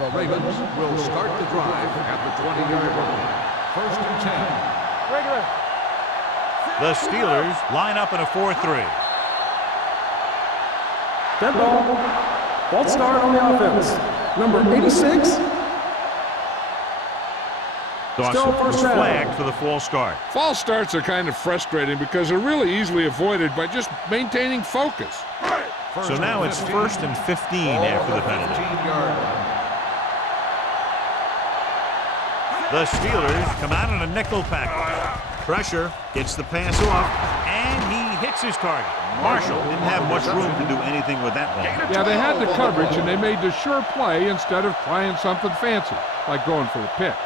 The Ravens will start the drive at the 20-yard line. First and 10. Regular. The Steelers line up in a 4-3. Dead ball. False start on the offense. Number 86. Dawson first was down. flagged for the false start. False starts are kind of frustrating because they're really easily avoided by just maintaining focus. So now it's 1st and 15 after the penalty. 15-yard line. The Steelers come out in a nickel package. Pressure, gets the pass off, and he hits his target. Marshall didn't have much room to do anything with that one. Yeah, they had the coverage, and they made the sure play instead of trying something fancy, like going for a pick.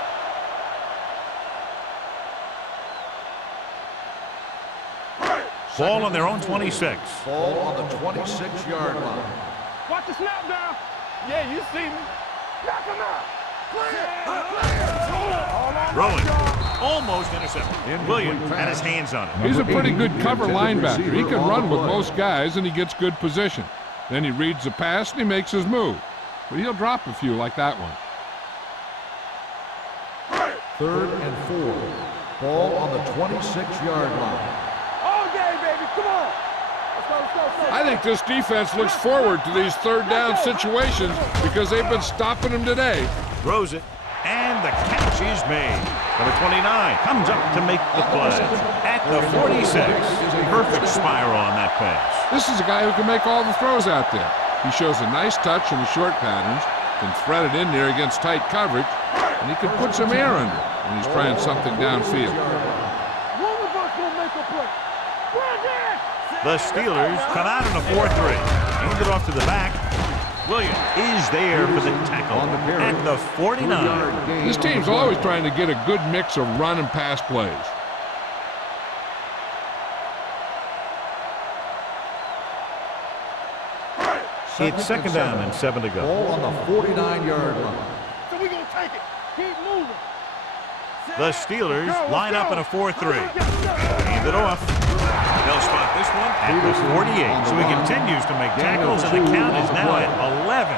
Ball on their own 26. Ball on the 26-yard line. Watch the snap down. Yeah, you see me. Knock him out. Throwing. Almost intercepted. Williams had his hands on it. He's a pretty good cover linebacker. He can run with most guys, and he gets good position. Then he reads the pass, and he makes his move. But he'll drop a few like that one. 3rd and 4. Ball on the 26-yard line. All day, baby. Come on. Let's go, let's go, let's go. I think this defense looks forward to these third down situations because they've been stopping them today. Throws it, and the catch is made. Number 29 comes up to make the play. At the 46, perfect spiral on that pass. This is a guy who can make all the throws out there. He shows a nice touch in the short patterns, can thread it in there against tight coverage, and he can put some air under it when he's trying something downfield. One of us will make a play. Brandon! The Steelers come out in a 4-3. Hand it off to the back. Williams is there for the tackle at the 49. This team's always trying to get a good mix of run and pass plays. It's 2nd down and 7 to go. Ball on the 49-yard line. So we gonna take it. Keep moving. The Steelers line up in a 4-3. Hand it off. They'll spot this one at the 48. So he continues to make tackles, and the count is now at 11.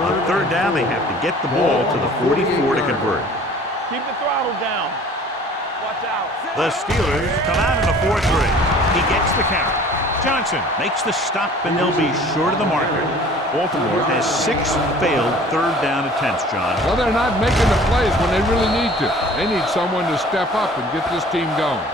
On 3rd down, they have to get the ball to the 44 to convert. Keep the throttle down. Watch out. The Steelers come out in a 4-3. He gets the count. Johnson makes the stop, and they'll be short of the marker. Baltimore has 6 failed 3rd down attempts, John. Well, they're not making the plays when they really need to. They need someone to step up and get this team going.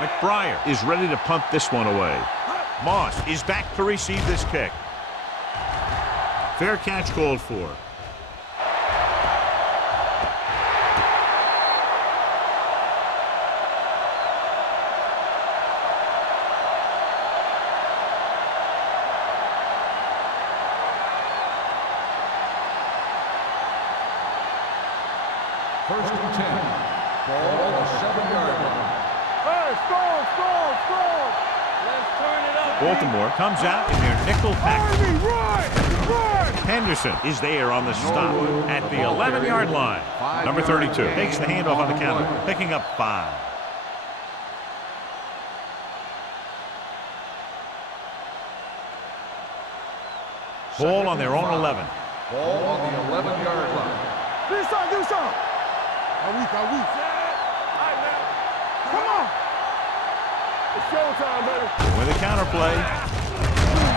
McBriar is ready to punt this one away. Moss is back to receive this kick. Fair catch called for. First and 10. Ball on the 7-yard line. Hey, score! Let's turn it up. Baltimore comes out in their nickel package. Run! Henderson is there on the stop at the 11-yard line. Number 32 takes the handoff on the counter, picking up 5. Ball on their own 11. Ball on the 11-yard line. Do something! Are we? All right, man. Come on! It's showtime, baby. With a counter play.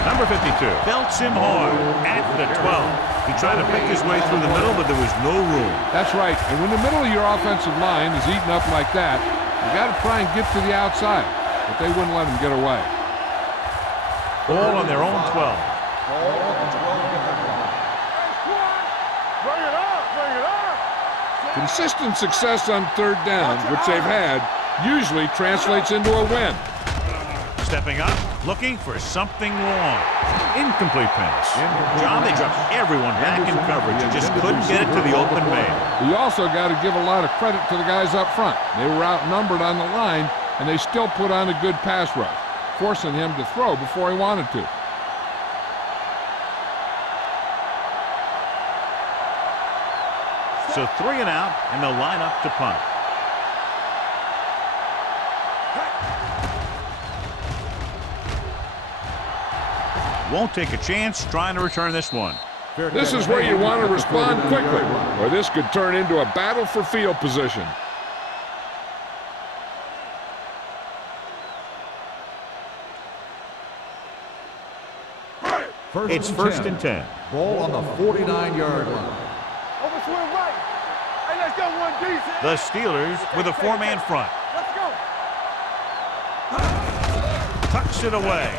Number 52 belts him hard at the 12. He tried to pick his way through the middle, but there was no room. That's right. And when the middle of your offensive line is eaten up like that, you got to try and get to the outside. But they wouldn't let him get away. Ball on their own 12. Ball on the 12-yard line. Bring it up! Consistent success on third down, which they've had, usually translates into a win. Stepping up, looking for something long. Incomplete pass. John, they dropped everyone back in coverage. You just couldn't get it to the open man. You also got to give a lot of credit to the guys up front. They were outnumbered on the line, and they still put on a good pass rush, forcing him to throw before he wanted to. So 3 and out, and they'll line up to punt. Won't take a chance trying to return this one. This is where you want to respond quickly, or this could turn into a battle for field position. It's first and 10. Ball on the 49-yard line. Overswing right. Hey, let's go, 1D. The Steelers with a 4-man front. Let's go. Tucks it away.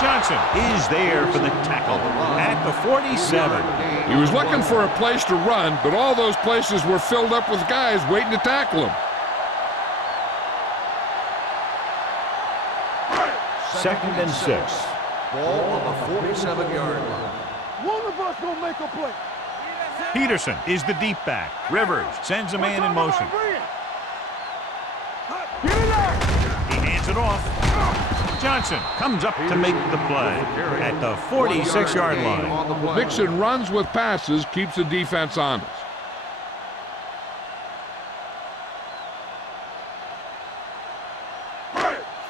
Johnson is there for the tackle at the 47. He was looking for a place to run, but all those places were filled up with guys waiting to tackle him. Second and 6. Ball on the 47-yard line. One of us gonna make a play. Peterson is the deep back. Rivers sends a man in motion. Get it out. He hands it off. Johnson comes up to make the play at the 46-yard line. Mixon runs with passes, keeps the defense honest.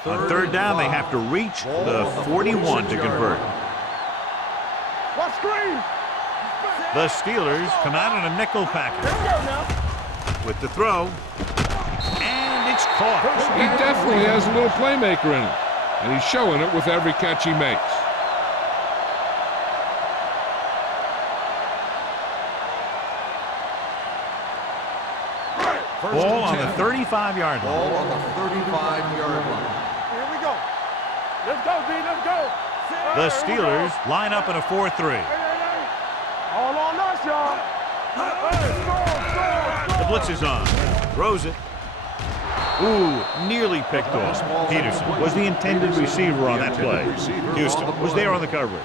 On third down, they have to reach the 41 to convert. What screen? The Steelers come out in a nickel package with the throw, and it's caught. He definitely has a little playmaker in him, and he's showing it with every catch he makes. Ball on the 35-yard line. Ball on the 35-yard line. Here we go. Let's go, D. Let's go. The Steelers line up in a 4-3. All on us, y'all. The blitz is on. Throws it. Ooh, nearly picked off. Peterson was the intended receiver on that play. Houston was there on the coverage.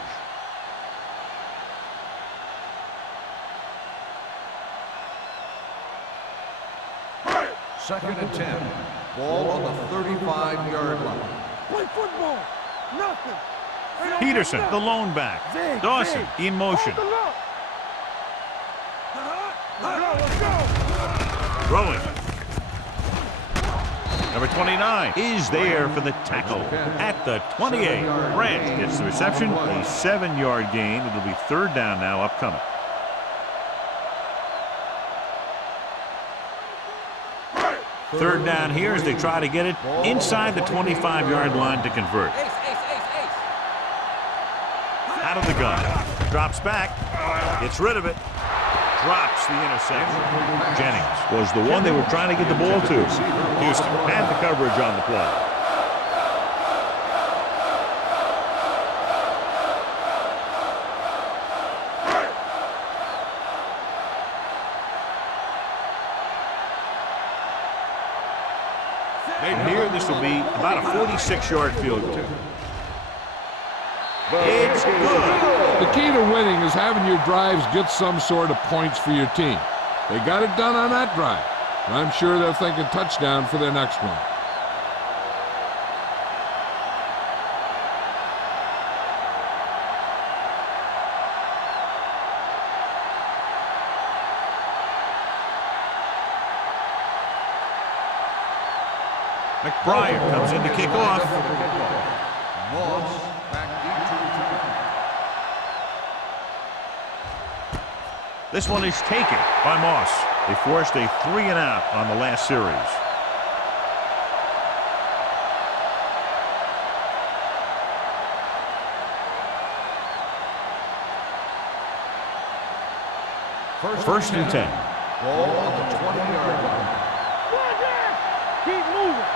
Second and 10. Ball on the 35-yard line. Play football. Nothing. Peterson, the lone back. Dawson in motion. Let's go. Throwing. Number 29 is there for the tackle at the 28. Grant gets the reception, a 7-yard gain. It'll be third down now upcoming. Third down here as they try to get it inside the 25-yard line to convert. Out of the gun. Drops back. Gets rid of it. drops the interception. Jennings was the one they were trying to get the ball to. Houston had the coverage on the play. And here this will be about a 46-yard field goal. It's good. The key to winning is having your drives get some sort of points for your team. They got it done on that drive. And I'm sure they're thinking touchdown for their next one. McBride comes in to kick off. Moss back deep to return. This one is taken by Moss. They forced a 3-and-out on the last series. First and 10. Ball on the 20-yard line. Keep moving.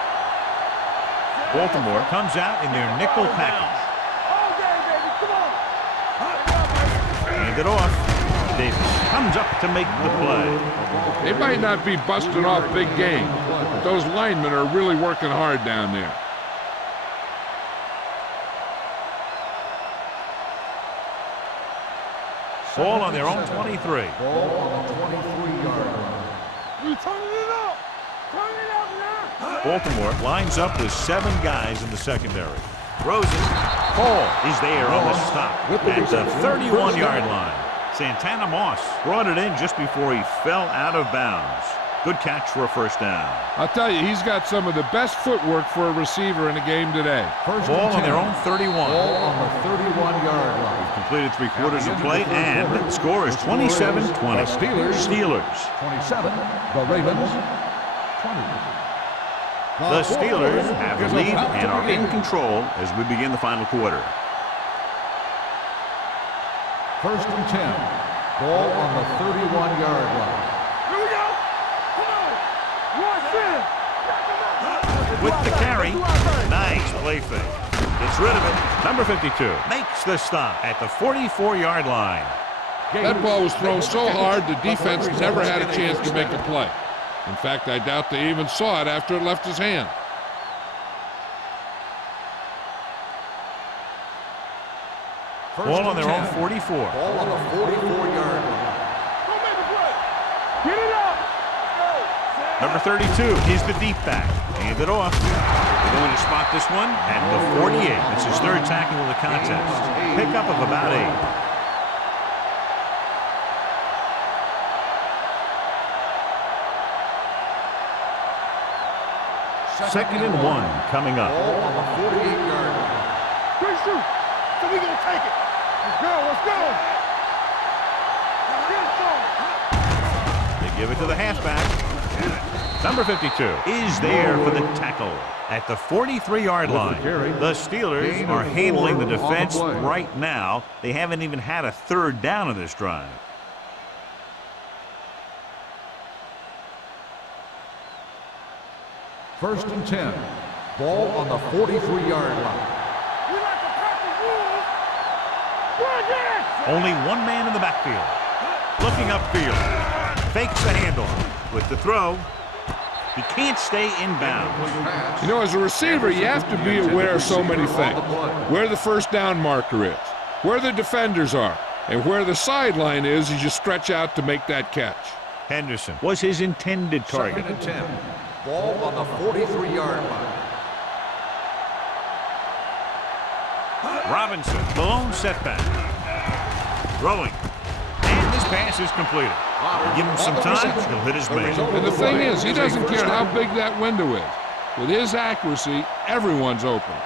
Baltimore comes out in their nickel package. All day, baby. Come on. Hand it off. Davis comes up to make the play. They might not be busting off big games, but those linemen are really working hard down there. Ball on their own 23. Ball on the 23-yard line. You turning it up. Turn it up now. Baltimore lines up with 7 guys in the secondary. Rosen, Paul is there on the stop at the 31-yard line. Santana Moss brought it in just before he fell out of bounds. Good catch for a first down. I'll tell you, he's got some of the best footwork for a receiver in a game today. First Ball and on their 10. own 31. Ball on the 31-yard line. Completed 3/4 of play, and the score is 27-20. Steelers. 27. The Ravens. 20. The Steelers have the lead and are in control as we begin the final quarter. First and 10. Ball on the 31-yard line. Here we go. Come on. Watch it. With the carry, nice play fake. Gets rid of it. Number 52 makes the stop at the 44-yard line. That ball was thrown so hard the defense never had a chance to make a play. In fact, I doubt they even saw it after it left his hand. Ball on their own 44. Ball on the 44-yard line. Go make the play. Get it up. Number 32 is the deep back. Hand it off. They're going to spot this one at the 48. It's his 3rd tackle of the contest. Pickup of about 8. Second and 1 coming up. Ball on the 48-yard line. Great shoot. So we gonna take it. Let's go. Let's go. Get it started. They give it to the halfback. Number 52 is there for the tackle at the 43-yard line. The Steelers are handling the defense right now. They haven't even had a 3rd down in this drive. First and 10. Ball on the 43-yard line. We like to practice rules. Run it. Only one man in the backfield. Looking upfield. Fakes the handoff. With the throw, he can't stay in bounds. You know, as a receiver, you have to be aware of so many things. Where the first down marker is, where the defenders are, and where the sideline is as you stretch out to make that catch. Henderson was his intended target. Second and 10. Ball on the 43-yard line. Robinson, the lone setback. Throwing. And this pass is completed. Give him some time, he'll hit his man. And the thing is, he doesn't care how big that window is. With his accuracy, everyone's open.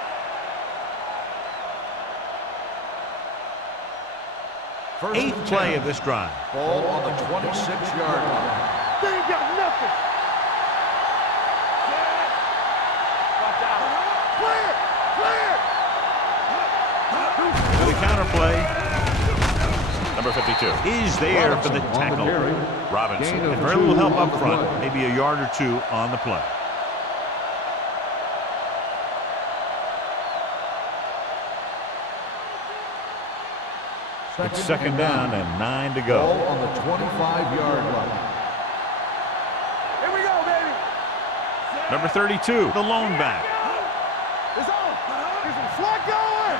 First 8th and play 10. of this drive. Ball on the 26-yard line. They ain't got nothing. Watch out. Play it. To the counter play. Number Number 52 is there for the tackle. Robinson, and very little help up front, maybe a yard or two on the play. It's second down and 9 to go. Ball on the 25-yard line. Here we go, baby. Number 32, the lone back. It's on. There's some slack going.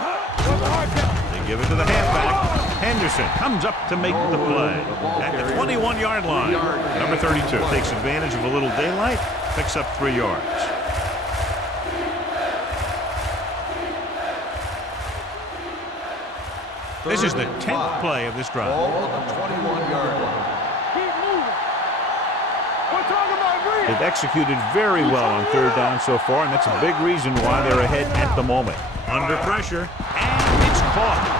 What's the hard count? They give it to the halfback. Henderson comes up to make the play at the 21-yard line. Number 32 takes advantage of a little daylight, picks up 3 yards. This is the 10th play of this drive. Ball on the 21-yard line. Keep moving. We're talking about green. They've executed very well on third down so far, and that's a big reason why they're ahead at the moment. Under pressure, and it's caught.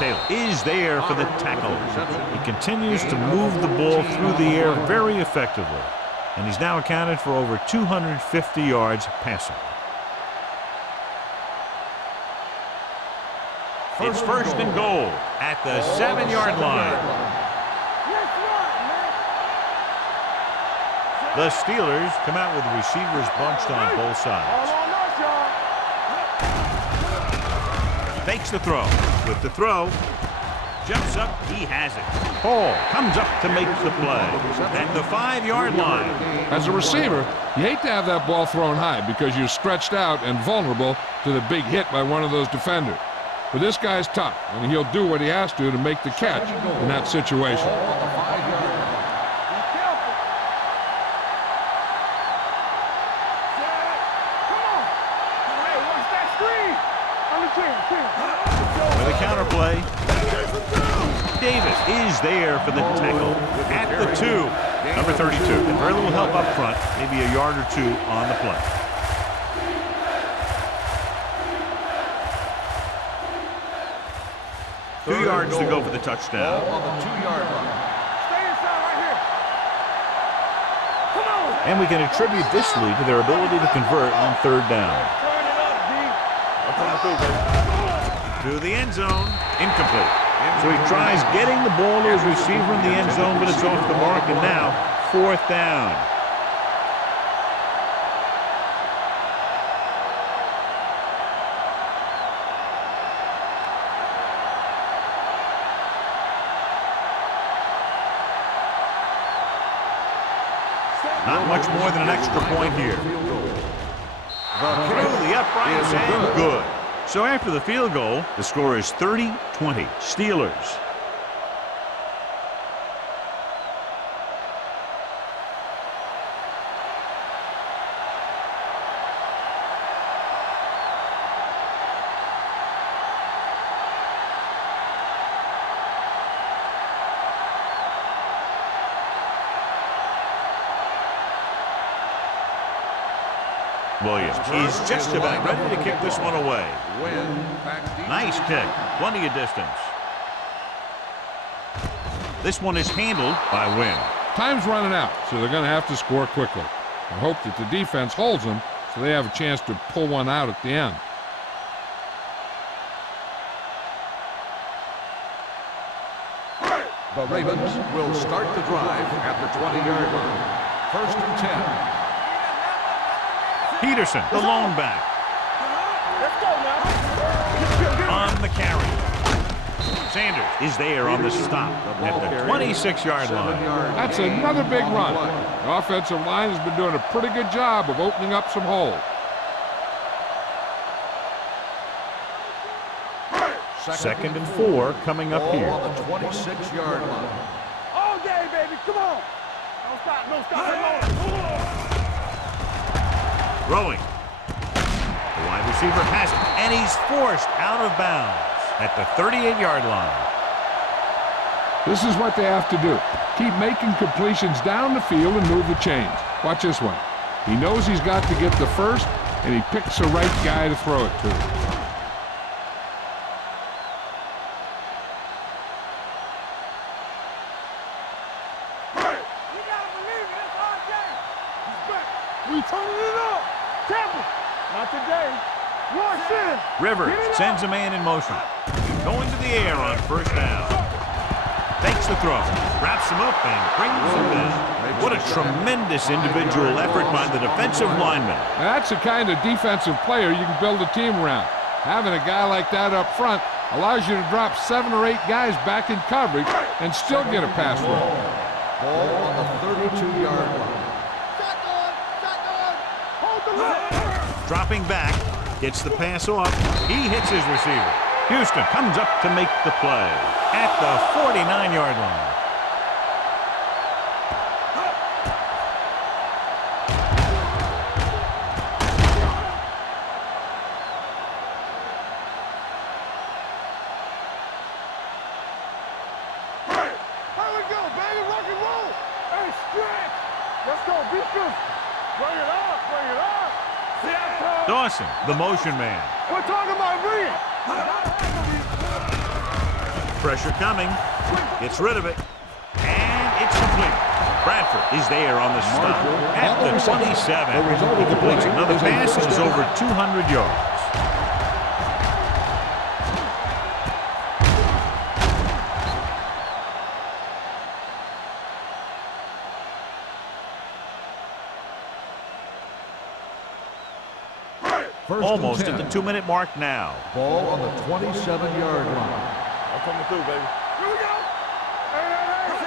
Taylor is there for the tackle. He continues to move the ball through the air very effectively, and he's now accounted for over 250 yards passing. It's first and goal at the 7-yard line. The Steelers come out with receivers bunched on both sides. Fakes the throw. With the throw, jumps up, he has it. Hall comes up to make the play at the 5-yard line. As a receiver, you hate to have that ball thrown high because you're stretched out and vulnerable to the big hit by one of those defenders. But this guy's tough, and he'll do what he has to make the catch in that situation. With a counter play, Davis is there for the tackle at the 2. Number 32, and very little help up front, maybe a yard or two on the play. Two yards to go for the touchdown. Ball on the 2-yard line. Stay inside right here. Come on. And we can attribute this lead to their ability to convert on third down. Turn it up, D. That's on the through, baby. To the end zone, incomplete. So he tries getting the ball to his receiver in the end zone, but it's off the mark, and now 4th down. Not much more than an extra point here. Through the uprights and good. So after the field goal, the score is 30-20, Steelers. Williams, he's just about ready to kick this one away. Nice kick, plenty of distance. This one is handled by Wynn. Time's running out, so they're going to have to score quickly. I hope that the defense holds them so they have a chance to pull one out at the end. The Ravens will start the drive at the 20-yard line. First and 10. Peterson, the lone back. Let's go now. On the carry. Sanders is there on the stop at the 26-yard line. That's another big run. The offensive line has been doing a pretty good job of opening up some holes. Second and 4 coming up here. Ball on the 26-yard line. All day, baby. Come on. Don't stop. No stop. Come on. Throwing. The wide receiver has it, and he's forced out of bounds at the 38-yard line. This is what they have to do. Keep making completions down the field and move the chains. Watch this one. He knows he's got to get the first, and he picks the right guy to throw it to. We turning it up. Tampa. Not today. Rivers sends a man in motion. Going to the air on first down. Fakes the throw. Wraps him up and brings him in. What a tremendous individual effort by the defensive lineman. Now, that's the kind of defensive player you can build a team around. Having a guy like that up front allows you to drop 7 or 8 guys back in coverage and still get a pass rush. Ball on the 32-yard line. Dropping back, gets the pass off. He hits his receiver. Houston comes up to make the play at the 49-yard line. Dawson, the motion man. We're talking about me. Pressure coming. Gets rid of it. And it's complete. Bradford is there on the stop at the 27. He completes another pass and is over 200 yards. Almost at the 2-minute mark now. Ball on the 27-yard line. I'm coming through, baby. Here we go.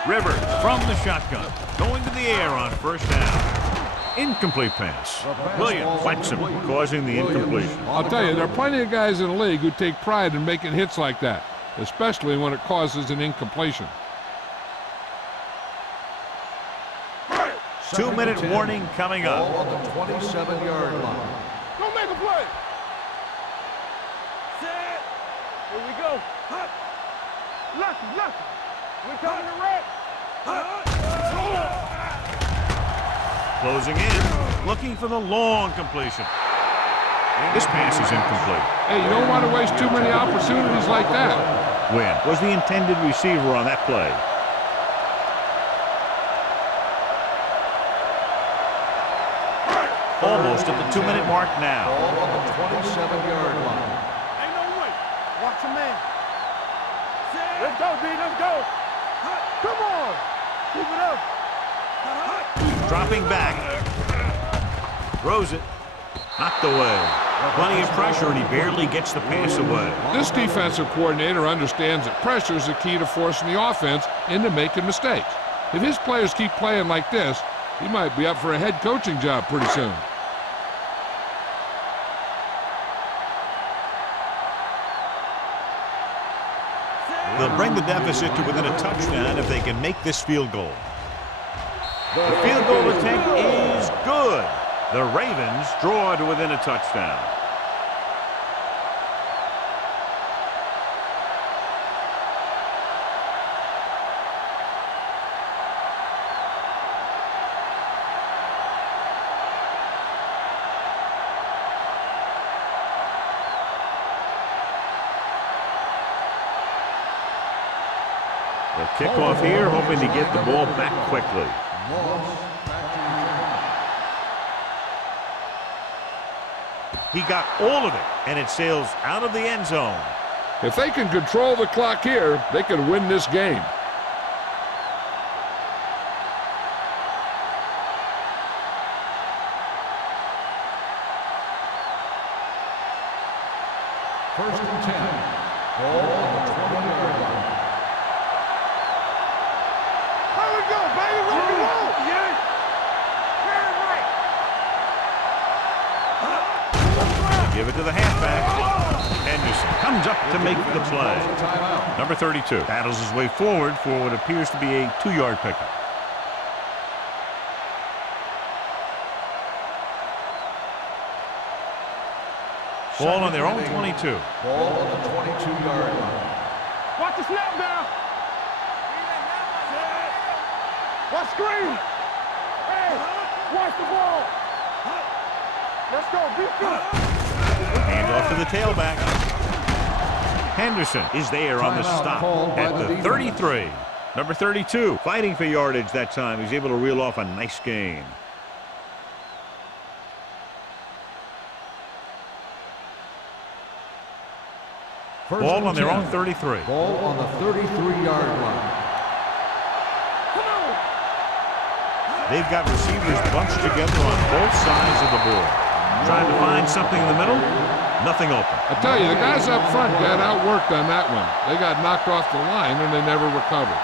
Rivers from the shotgun. Going to the air on first down. Incomplete pass. Williams fights him, causing the incompletion. I'll tell you, there are plenty of guys in the league who take pride in making hits like that, especially when it causes an incompletion. 2-minute warning coming up. Ball on the 27-yard line. Don't make a play. Set. Here we go. Lucky. We coming to red. Closing in, looking for the long completion. This pass is incomplete. Hey, you don't want to waste too many opportunities like that. Wynn was the intended receiver on that play. Almost at the 2-minute mark now. Ball on the 27-yard line. Ain't no way. Watch him in. Let's go, D. Let's go. Come on. Keep it up. Dropping back. Throws it. Knocked away. Plenty of pressure, and he barely gets the pass away. This defensive coordinator understands that pressure is the key to forcing the offense into making mistakes. If his players keep playing like this, he might be up for a head coaching job pretty soon. They'll bring the deficit to within a touchdown if they can make this field goal. The field goal attempt is good. The Ravens draw to within a touchdown. The kickoff here, hoping to get the ball back quickly. He got all of it, and it sails out of the end zone. If they can control the clock here, they can win this game. First and 10. Ball on the 20-yard line. Here we go, baby. Rock and roll. Yeah. Give it to the halfback. Henderson comes up to make the play. Number 32 battles his way forward for what appears to be a 2-yard pickup. Ball on their own 22. Ball on the 22-yard line. Watch the snap down. Watch screen. Hey, watch the ball. Let's go. Be good. Hand off to the tailback. Henderson is there on the stop at the 33. Number 32 fighting for yardage that time. He's able to reel off a nice gain. First Ball and on their 10. own 33. Ball on the 33-yard line. They've got receivers bunched together on both sides of the ball. Trying to find something in the middle. Nothing open. I tell you, the guys up front got outworked on that one. They got knocked off the line and they never recovered.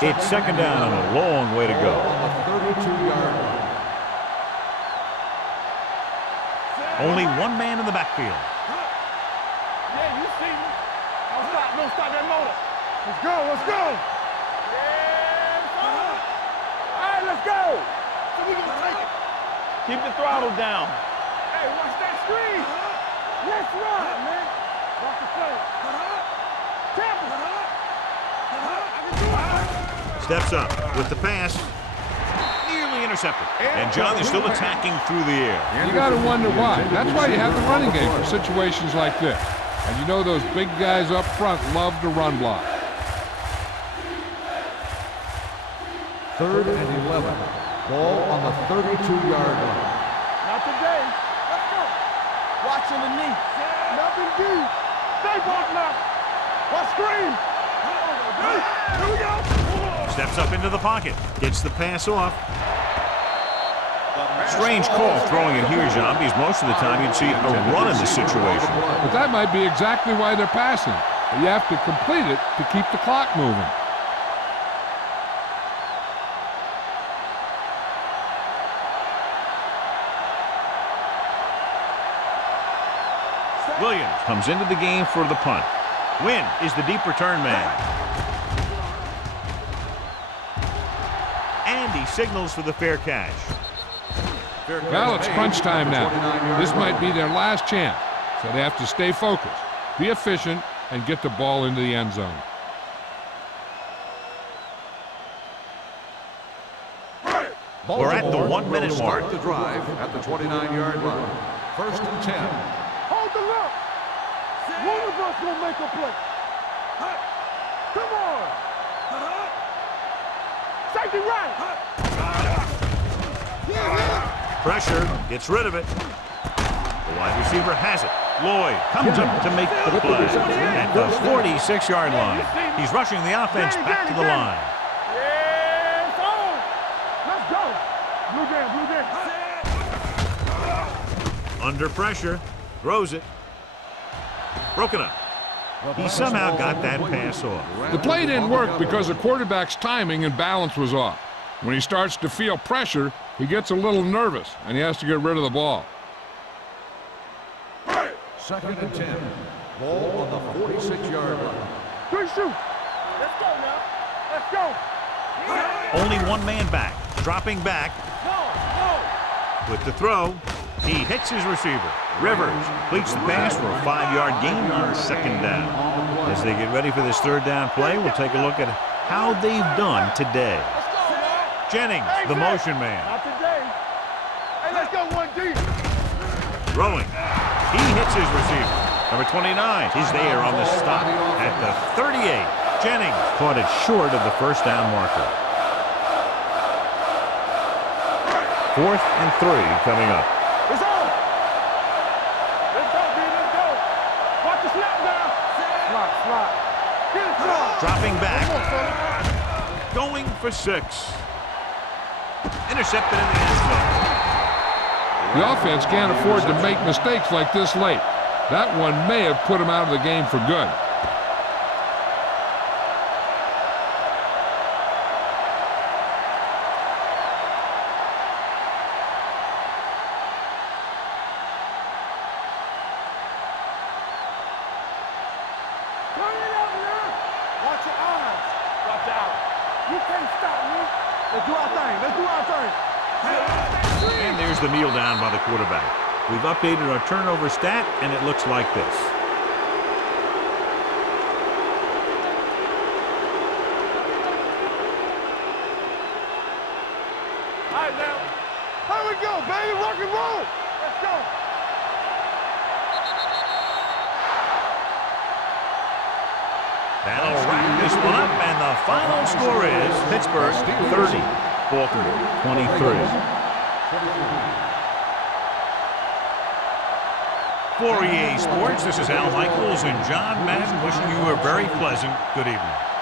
It's second down and a long way to go. On the 32-yard line. Only one man in the backfield. Yeah, you see me. Don't stop that motor. Let's go, let's go. Yeah, all right, let's go. So we gonna take it. Keep the throttle down. Hey, watch that screen. Let's run, man. Watch the play. Tampa. I can do it. Steps up with the pass. Nearly intercepted. And John, they're still attacking through the air. You got to wonder why. That's why you have the running game for situations like this. And you know those big guys up front love to run block. 3rd and 11. Ball on the 32-yard line. Not today. Let's go. Watch underneath. Nothing deep. Stay back now. Watch screen. Here we go. Steps up into the pocket. Gets the pass off. Strange call throwing it here, John, because most of the time you'd see a run in this situation. But that might be exactly why they're passing. But you have to complete it to keep the clock moving. Williams comes into the game for the punt. Wynn is the deep return man. And he signals for the fair catch. Well, it's crunch time now. This might be their last chance, so they have to stay focused, be efficient, and get the ball into the end zone. We're at the 1 minute will mark. start the drive at the 29-yard line. 1st and 10. Hold the look. One of us will make a play. Come on. Safety right. Pressure, gets rid of it. The wide receiver has it. Lloyd comes up to make the play at the 46-yard line. He's rushing the offense back to the line. Yeah, it's on. Let's go. Blue game. Under pressure, throws it. Broken up. He somehow got that pass off. The play didn't work because the quarterback's timing and balance was off. When he starts to feel pressure, he gets a little nervous, and he has to get rid of the ball. 2nd and 10. Ball on the 46-yard line. Good shoot. Let's go now. Let's go. Only one man back, dropping back. With the throw, he hits his receiver. Rivers completes the pass for a 5-yard gain on 2nd down. As they get ready for this 3rd down play, we'll take a look at how they've done today. Jennings, the motion man. Not today. Hey, let's go 1D. Throwing. He hits his receiver. Number 29 is there on the stop at the 38. Jennings caught it short of the 1st down marker. 4th and 3 coming up. It's on. Let's go, B. Let's go. Watch the snap now. Slot. Get it, slot. Dropping back. Come on, son. Going for 6. Intercepted in the end zone. The offense can't afford to make mistakes like this late. That one may have put him out of the game for good. Turn it up now. Watch your eyes. Watch out. You can't stop me. Let's do our thing. Let's do our thing. And there's the kneel down by the quarterback. We've updated our turnover stat, and it looks like this. All right, now. Here we go, baby. Rock and roll. Let's go. That'll wrap this one up, and the final score is Pittsburgh 30, Baltimore 23. For EA Sports, this is Al Michaels and John Madden wishing you a very pleasant good evening.